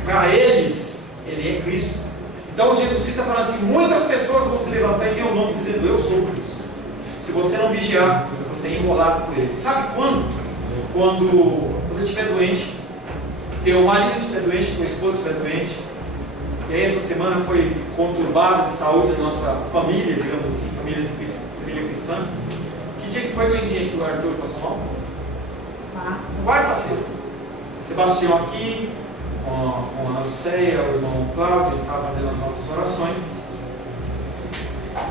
Para eles, ele é Cristo. Então Jesus Cristo está falando assim: muitas pessoas vão se levantar em meu nome dizendo eu sou Cristo. Se você não vigiar, você é enrolado por ele. Sabe quando? Quando você estiver doente, teu marido estiver doente, tua esposa estiver doente, e aí essa semana foi conturbada de saúde da nossa família, digamos assim, família cristã. Que dia que foi aquele dia que o Arthur passou mal? Quarta-feira. Sebastião aqui, com a Luceia, o irmão Cláudio, ele estava fazendo as nossas orações.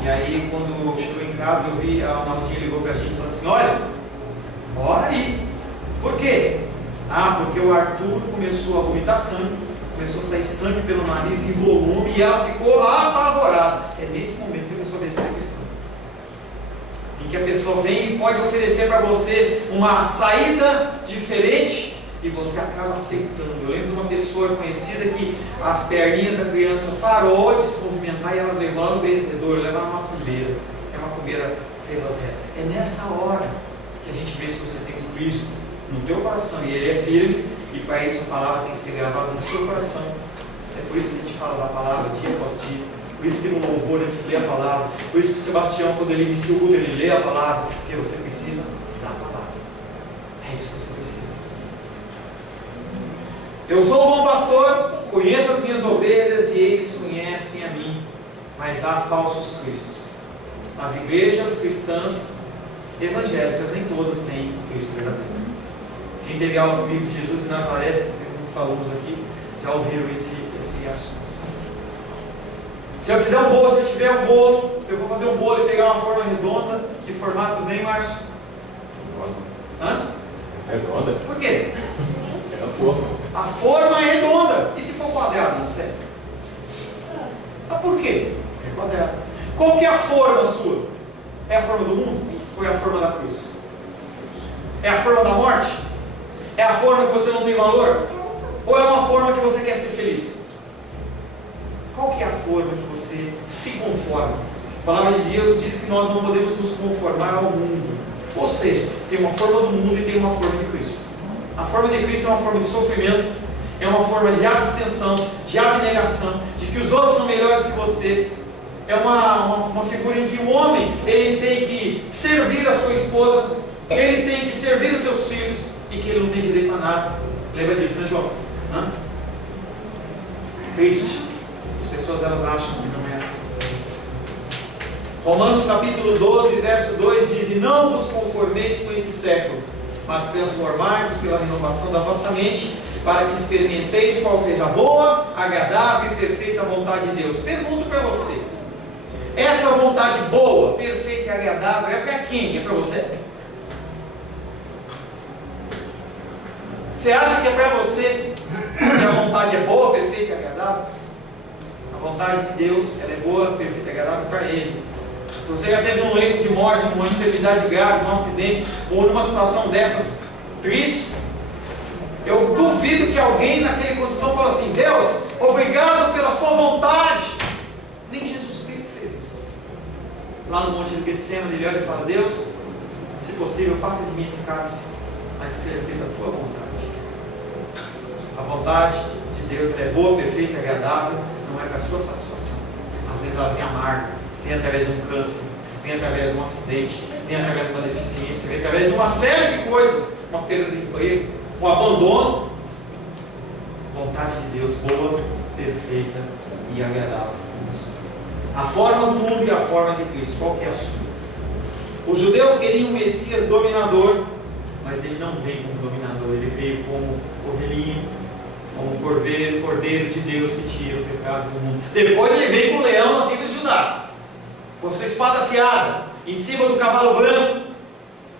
E aí quando chegou em casa, eu vi, a Naldinha ligou para a gente e falou assim: olha, ora aí. Por quê? Porque o Arthur começou a vomitar sangue, começou a sair sangue pelo nariz em volume, e ela ficou apavorada. É nesse momento que a pessoa vê se é cristã. Em que a pessoa vem e pode oferecer para você uma saída diferente e você acaba aceitando. Eu lembro de uma pessoa conhecida que as perninhas da criança parou de se movimentar e ela levou lá no benzedor, levou uma macumbeira. E a macumbeira fez as rezas. É nessa hora que a gente vê se você tem Cristo no teu coração e ele é firme, e para isso a palavra tem que ser gravada no seu coração. É por isso que a gente fala da palavra dia após dia. Por isso que no louvor a gente lê a palavra. Por isso que o Sebastião, quando ele inicia o culto, ele lê a palavra. Porque você precisa da palavra. É isso que você precisa. Eu sou o bom pastor, conheço as minhas ovelhas e eles conhecem a mim. Mas há falsos cristos. As igrejas cristãs evangélicas, nem todas têm Cristo verdadeiro. Quem teve aula comigo de Jesus de Nazaré, tem muitos alunos aqui, já ouviram esse assunto. Se eu fizer um bolo, se eu tiver um bolo, eu vou fazer um bolo e pegar uma forma redonda. Que formato vem, Márcio? Hã? Redonda. Por quê? É a forma. A forma é redonda. E se for quadrado, não serve? Por quê? Porque é quadrado. Qual que é a forma sua? É a forma do mundo? Ou é a forma da cruz? É a forma da morte? É a forma que você não tem valor? Ou é uma forma que você quer ser feliz? Qual que é a forma que você se conforma? A palavra de Deus diz que nós não podemos nos conformar ao mundo. Ou seja, tem uma forma do mundo e tem uma forma de Cristo. A forma de Cristo é uma forma de sofrimento, é uma forma de abstenção, de abnegação, de que os outros são melhores que você. É uma figura em que o homem ele tem que servir a sua esposa, ele tem que servir os seus filhos e que ele não tem direito a nada. Lembra disso, né, João? Triste. As pessoas elas acham que não é mais. Romanos capítulo 12, verso 2 diz: e não vos conformeis com esse século, mas transformai-vos pela renovação da vossa mente, para que experimenteis qual seja a boa, agradável e perfeita vontade de Deus. Pergunto para você: essa vontade boa, perfeita e agradável é para quem? É para você? Você acha que é para você que a vontade é boa, perfeita e agradável? A vontade de Deus, ela é boa, perfeita e agradável para Ele. Se você já teve um leito de morte, uma enfermidade grave, um acidente, ou numa situação dessas tristes, eu duvido que alguém naquela condição fale assim: Deus, obrigado pela sua vontade. Nem Jesus Cristo fez isso. Lá no monte de Getsemane, ele olha e fala: Deus, se possível, passa de mim esse cálice, mas seja feita a tua vontade. A vontade de Deus é boa, perfeita e agradável, não é para a sua satisfação. Às vezes ela vem amarga, vem através de um câncer, vem através de um acidente, vem através de uma deficiência, vem através de uma série de coisas, uma perda de emprego, um abandono. Vontade de Deus boa, perfeita e agradável. A forma do mundo e a forma de Cristo, qual que é a sua? Os judeus queriam um Messias dominador, mas ele não veio como dominador, ele veio como ovelhinho, como cordeiro de Deus que tira o pecado do mundo. Depois ele vem com o leão da tribo de Judá, com sua espada afiada, em cima do cavalo branco,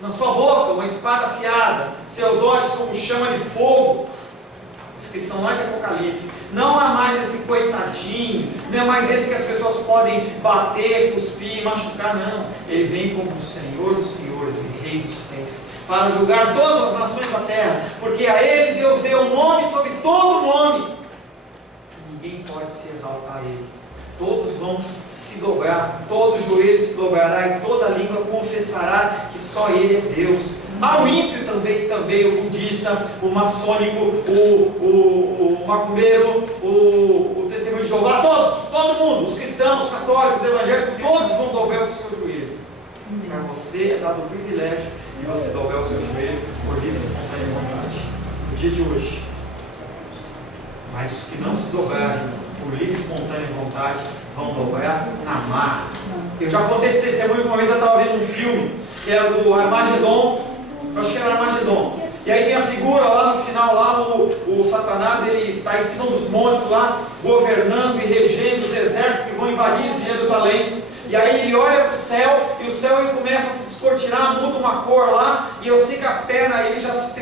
na sua boca uma espada afiada, seus olhos como chama de fogo. Os que estão lá de Apocalipse. Não há mais esse coitadinho, não é mais esse que as pessoas podem bater, cuspir, machucar, não. Ele vem como o Senhor dos senhores e Rei dos reis, para julgar todas as nações da terra, porque a Ele Deus deu um nome sobre todo nome, e ninguém pode se exaltar a Ele. Todos vão se dobrar, todo joelho se dobrará e toda língua confessará que só Ele é Deus. Ao ímpio também o budista, o maçônico, o macumbeiro, o testemunho de Jeová, todo mundo, os cristãos, os católicos, os evangélicos, todos vão dobrar o seu joelho. Para você é dado o privilégio de você dobrar o seu joelho por livre e espontânea vontade, no dia de hoje. Mas os que não se dobrarem por livre e espontânea vontade vão dobrar na marra. Eu já contei esse testemunho, uma vez eu estava vendo um filme que era do Armagedon, eu acho que era Armagedon, e aí tem a figura lá no final, lá o Satanás, ele está em cima dos montes lá, governando e regendo os exércitos que vão invadir Jerusalém. E aí ele olha para o céu, e o céu ele começa a se descortinar, muda uma cor lá, e eu sei que a perna ele já se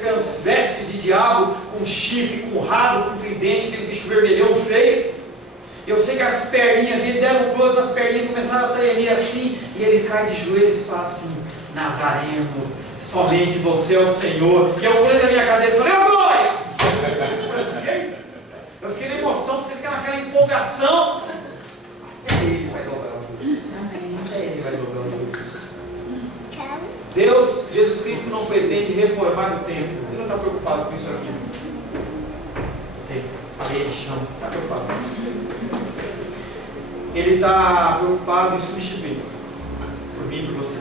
transveste de diabo, com chifre, com rabo, com tridente, aquele bicho vermelhão feio. Eu sei que as perninhas dele deram um close nas perninhas e começaram a tremer assim, e ele cai de joelhos e fala assim: Nazareno, somente você é o Senhor. E eu pulei da minha cadeira e falei: ô glória! Eu fiquei na emoção, você fica naquela empolgação. Até ele vai dobrar os joelhos. Até ele vai dobrar os joelhos. Deus, Jesus Cristo, não pretende reformar o templo. Ele não está preocupado com isso aqui. Tem parede, chão, não está preocupado com isso. Ele está preocupado em substituir por mim e por você.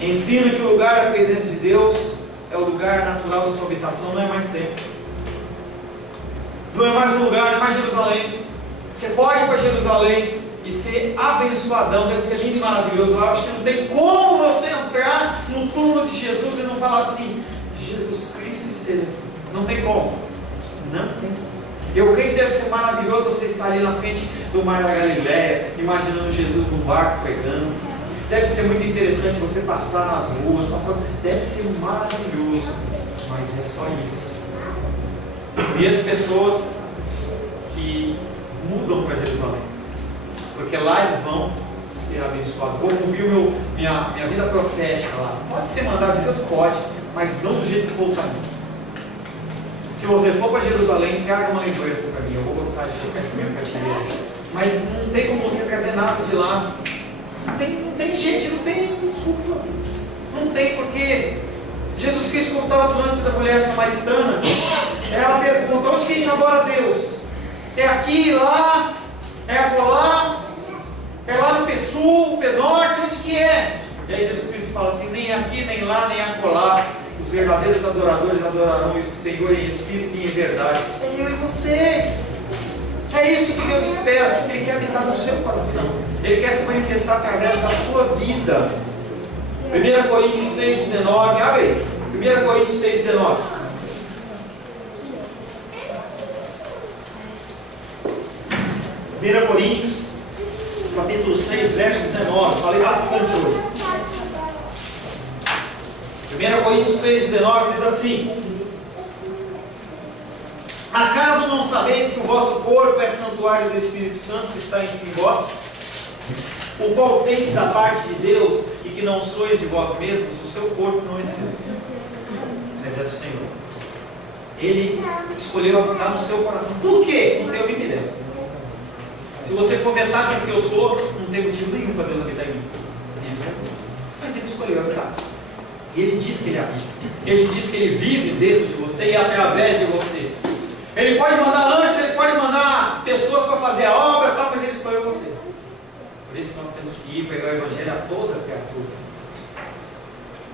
Ensina que o lugar da presença de Deus é o lugar natural da sua habitação, não é mais templo, não é mais um lugar, não é mais Jerusalém. Você pode ir para Jerusalém e ser abençoadão, deve ser lindo e maravilhoso lá. Eu acho que não tem como você entrar no túmulo de Jesus e não falar assim: Jesus Cristo esteve aqui. Não tem como. Não tem como. Eu creio que deve ser maravilhoso você estar ali na frente do mar da Galileia, imaginando Jesus no barco pregando. Deve ser muito interessante você passar nas ruas, deve ser maravilhoso, mas é só isso. E as pessoas que mudam para Jerusalém, porque lá eles vão ser abençoados. Vou cumprir minha vida profética lá. Pode ser mandado de Deus? Pode, mas não do jeito que vou caminhar. Se você for para Jerusalém, traga uma lembrança para mim. Eu vou gostar de colocar essa minha prateleira. Mas não tem como você trazer nada de lá. Não tem gente, não tem desculpa. Não tem, porque Jesus Cristo contava antes da mulher samaritana. Ela pergunta: onde que a gente adora a Deus? É aqui, lá? É acolá? É lá no Sul, no Norte? Onde que é? E aí Jesus Cristo fala assim: nem aqui, nem lá, nem acolá. Os verdadeiros adoradores adorarão o Senhor em espírito e em verdade. É eu e você. É isso que Deus espera. Ele quer habitar no seu coração. Ele quer se manifestar através da sua vida. 1 Coríntios 6,19. Abre aí. 1 Coríntios 6,19. 1 Coríntios, capítulo 6, verso 19. Falei bastante hoje. 1 Coríntios 6,19 diz assim: acaso não sabeis que o vosso corpo é santuário do Espírito Santo que está em vós, o qual tendes da parte de Deus, e que não sois de vós mesmos? O seu corpo não é seu, mas é do Senhor. Ele escolheu habitar no seu coração. Por quê? Não tem o que me der. Se você for metade do que eu sou, não tem motivo nenhum para Deus habitar em mim. Mas Ele escolheu habitar. E Ele diz que Ele habita. Ele diz que Ele vive dentro de você e através de você. Ele pode mandar anjos, Ele pode mandar pessoas para fazer a obra, tal, mas Ele escolheu você. Por isso que nós temos que ir pregar o Evangelho a toda criatura.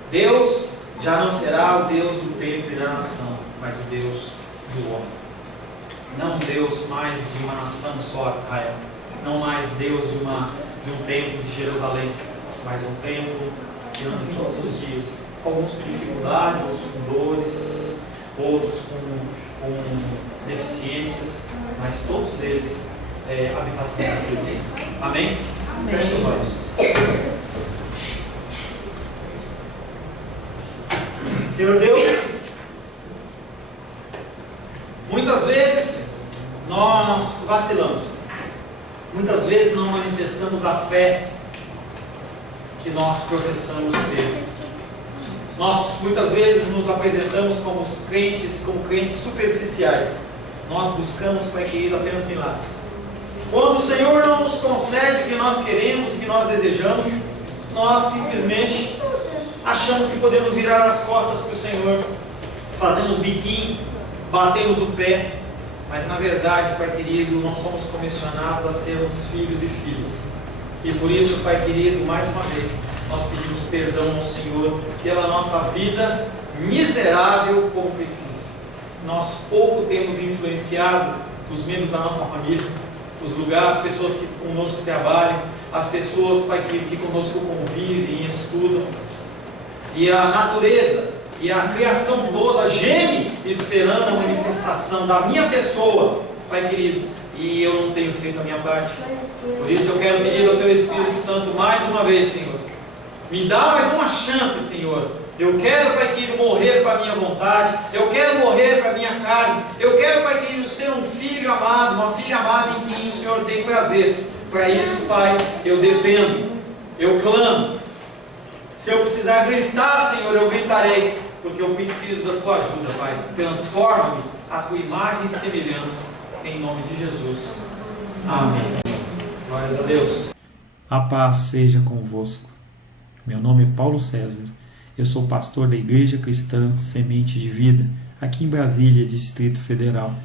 Deus já não será o Deus do templo e da nação, mas o Deus do homem. Não Deus mais de uma nação só, Israel. Não mais Deus de um templo de Jerusalém, mas um templo que anda todos os dias. Alguns com dificuldade, outros com dores, outros com deficiências, mas todos eles habitação de Deus. Amém? Feche os olhos. Senhor Deus, muitas vezes nós vacilamos, muitas vezes não manifestamos a fé que nós professamos ter. Nós muitas vezes nos apresentamos como crentes superficiais. Nós buscamos, Pai querido, apenas milagres. Quando o Senhor não nos concede o que nós queremos, o que nós desejamos, nós simplesmente achamos que podemos virar as costas para o Senhor, fazemos biquinho, batemos o pé, mas na verdade, Pai querido, nós somos comissionados a sermos filhos e filhas. E por isso, Pai querido, mais uma vez, nós pedimos perdão ao Senhor pela nossa vida miserável como cristão. Nós pouco temos influenciado os membros da nossa família, os lugares, as pessoas que conosco trabalham, as pessoas, Pai, que conosco convivem e estudam. E a natureza e a criação toda geme esperando a manifestação da minha pessoa, Pai querido, e eu não tenho feito a minha parte. Por isso eu quero pedir ao Teu Espírito Santo mais uma vez, Senhor, me dá mais uma chance, Senhor. Eu quero, Pai querido, morrer para a minha vontade, eu quero morrer para a minha carne, eu quero, Pai querido, ser um filho amado, uma filha amada em quem o Senhor tem prazer. Para isso, Pai, eu dependo, eu clamo. Se eu precisar gritar, Senhor, eu gritarei, porque eu preciso da Tua ajuda, Pai. Transforma-me a Tua imagem e semelhança, em nome de Jesus. Amém. Glórias a Deus. A paz seja convosco. Meu nome é Paulo César. Eu sou pastor da Igreja Cristã Semente de Vida, aqui em Brasília, Distrito Federal.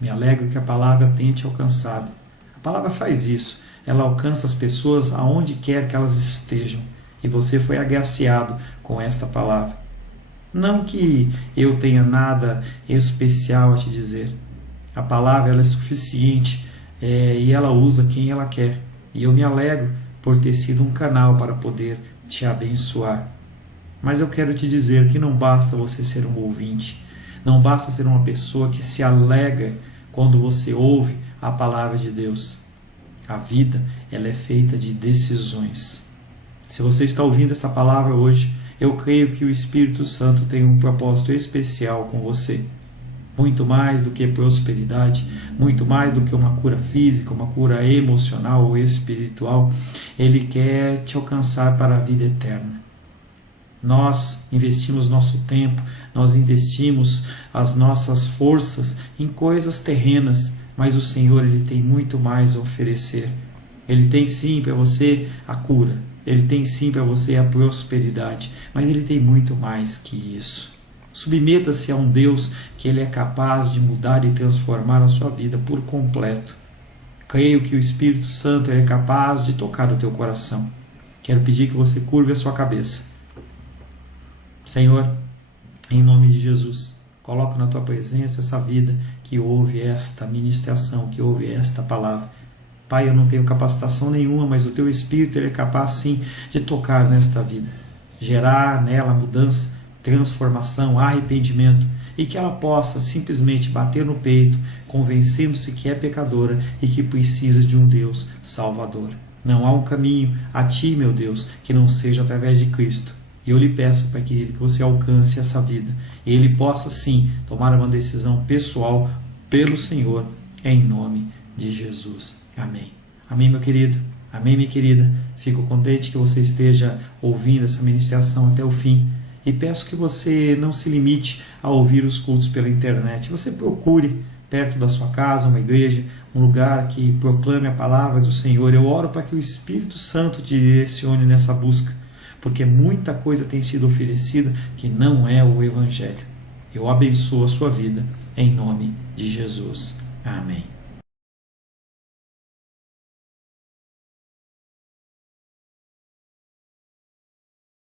Me alegro que a palavra tenha te alcançado. A palavra faz isso. Ela alcança as pessoas aonde quer que elas estejam. E você foi agraciado com esta palavra. Não que eu tenha nada especial a te dizer. A palavra ela é suficiente e ela usa quem ela quer. E eu me alegro por ter sido um canal para poder te abençoar. Mas eu quero te dizer que não basta você ser um ouvinte. Não basta ser uma pessoa que se alegra quando você ouve a palavra de Deus. A vida ela é feita de decisões. Se você está ouvindo essa palavra hoje, eu creio que o Espírito Santo tem um propósito especial com você. Muito mais do que prosperidade, muito mais do que uma cura física, uma cura emocional ou espiritual, Ele quer te alcançar para a vida eterna. Nós investimos nosso tempo, nós investimos as nossas forças em coisas terrenas, mas o Senhor Ele tem muito mais a oferecer. Ele tem sim para você a cura, Ele tem sim para você a prosperidade, mas Ele tem muito mais que isso. Submeta-se a um Deus que Ele é capaz de mudar e transformar a sua vida por completo. Creio que o Espírito Santo Ele é capaz de tocar o teu coração. Quero pedir que você curve a sua cabeça. Senhor, em nome de Jesus, Coloco na tua presença essa vida que ouve esta ministração, que ouve esta palavra. Pai, eu não tenho capacitação nenhuma, mas o teu Espírito ele é capaz sim de tocar nesta vida, gerar nela mudança, transformação, arrependimento, e que ela possa simplesmente bater no peito, convencendo-se que é pecadora e que precisa de um Deus salvador. Não há um caminho a ti, meu Deus, que não seja através de Cristo. E eu lhe peço, Pai querido, que você alcance essa vida e ele possa sim tomar uma decisão pessoal pelo Senhor, em nome de Jesus. Amém. Amém, meu querido. Amém, minha querida. Fico contente que você esteja ouvindo essa ministração até o fim. E peço que você não se limite a ouvir os cultos pela internet. Você procure perto da sua casa uma igreja, um lugar que proclame a palavra do Senhor. Eu oro para que o Espírito Santo te direcione nessa busca, porque muita coisa tem sido oferecida que não é o Evangelho. Eu abençoo a sua vida em nome de Jesus. Amém.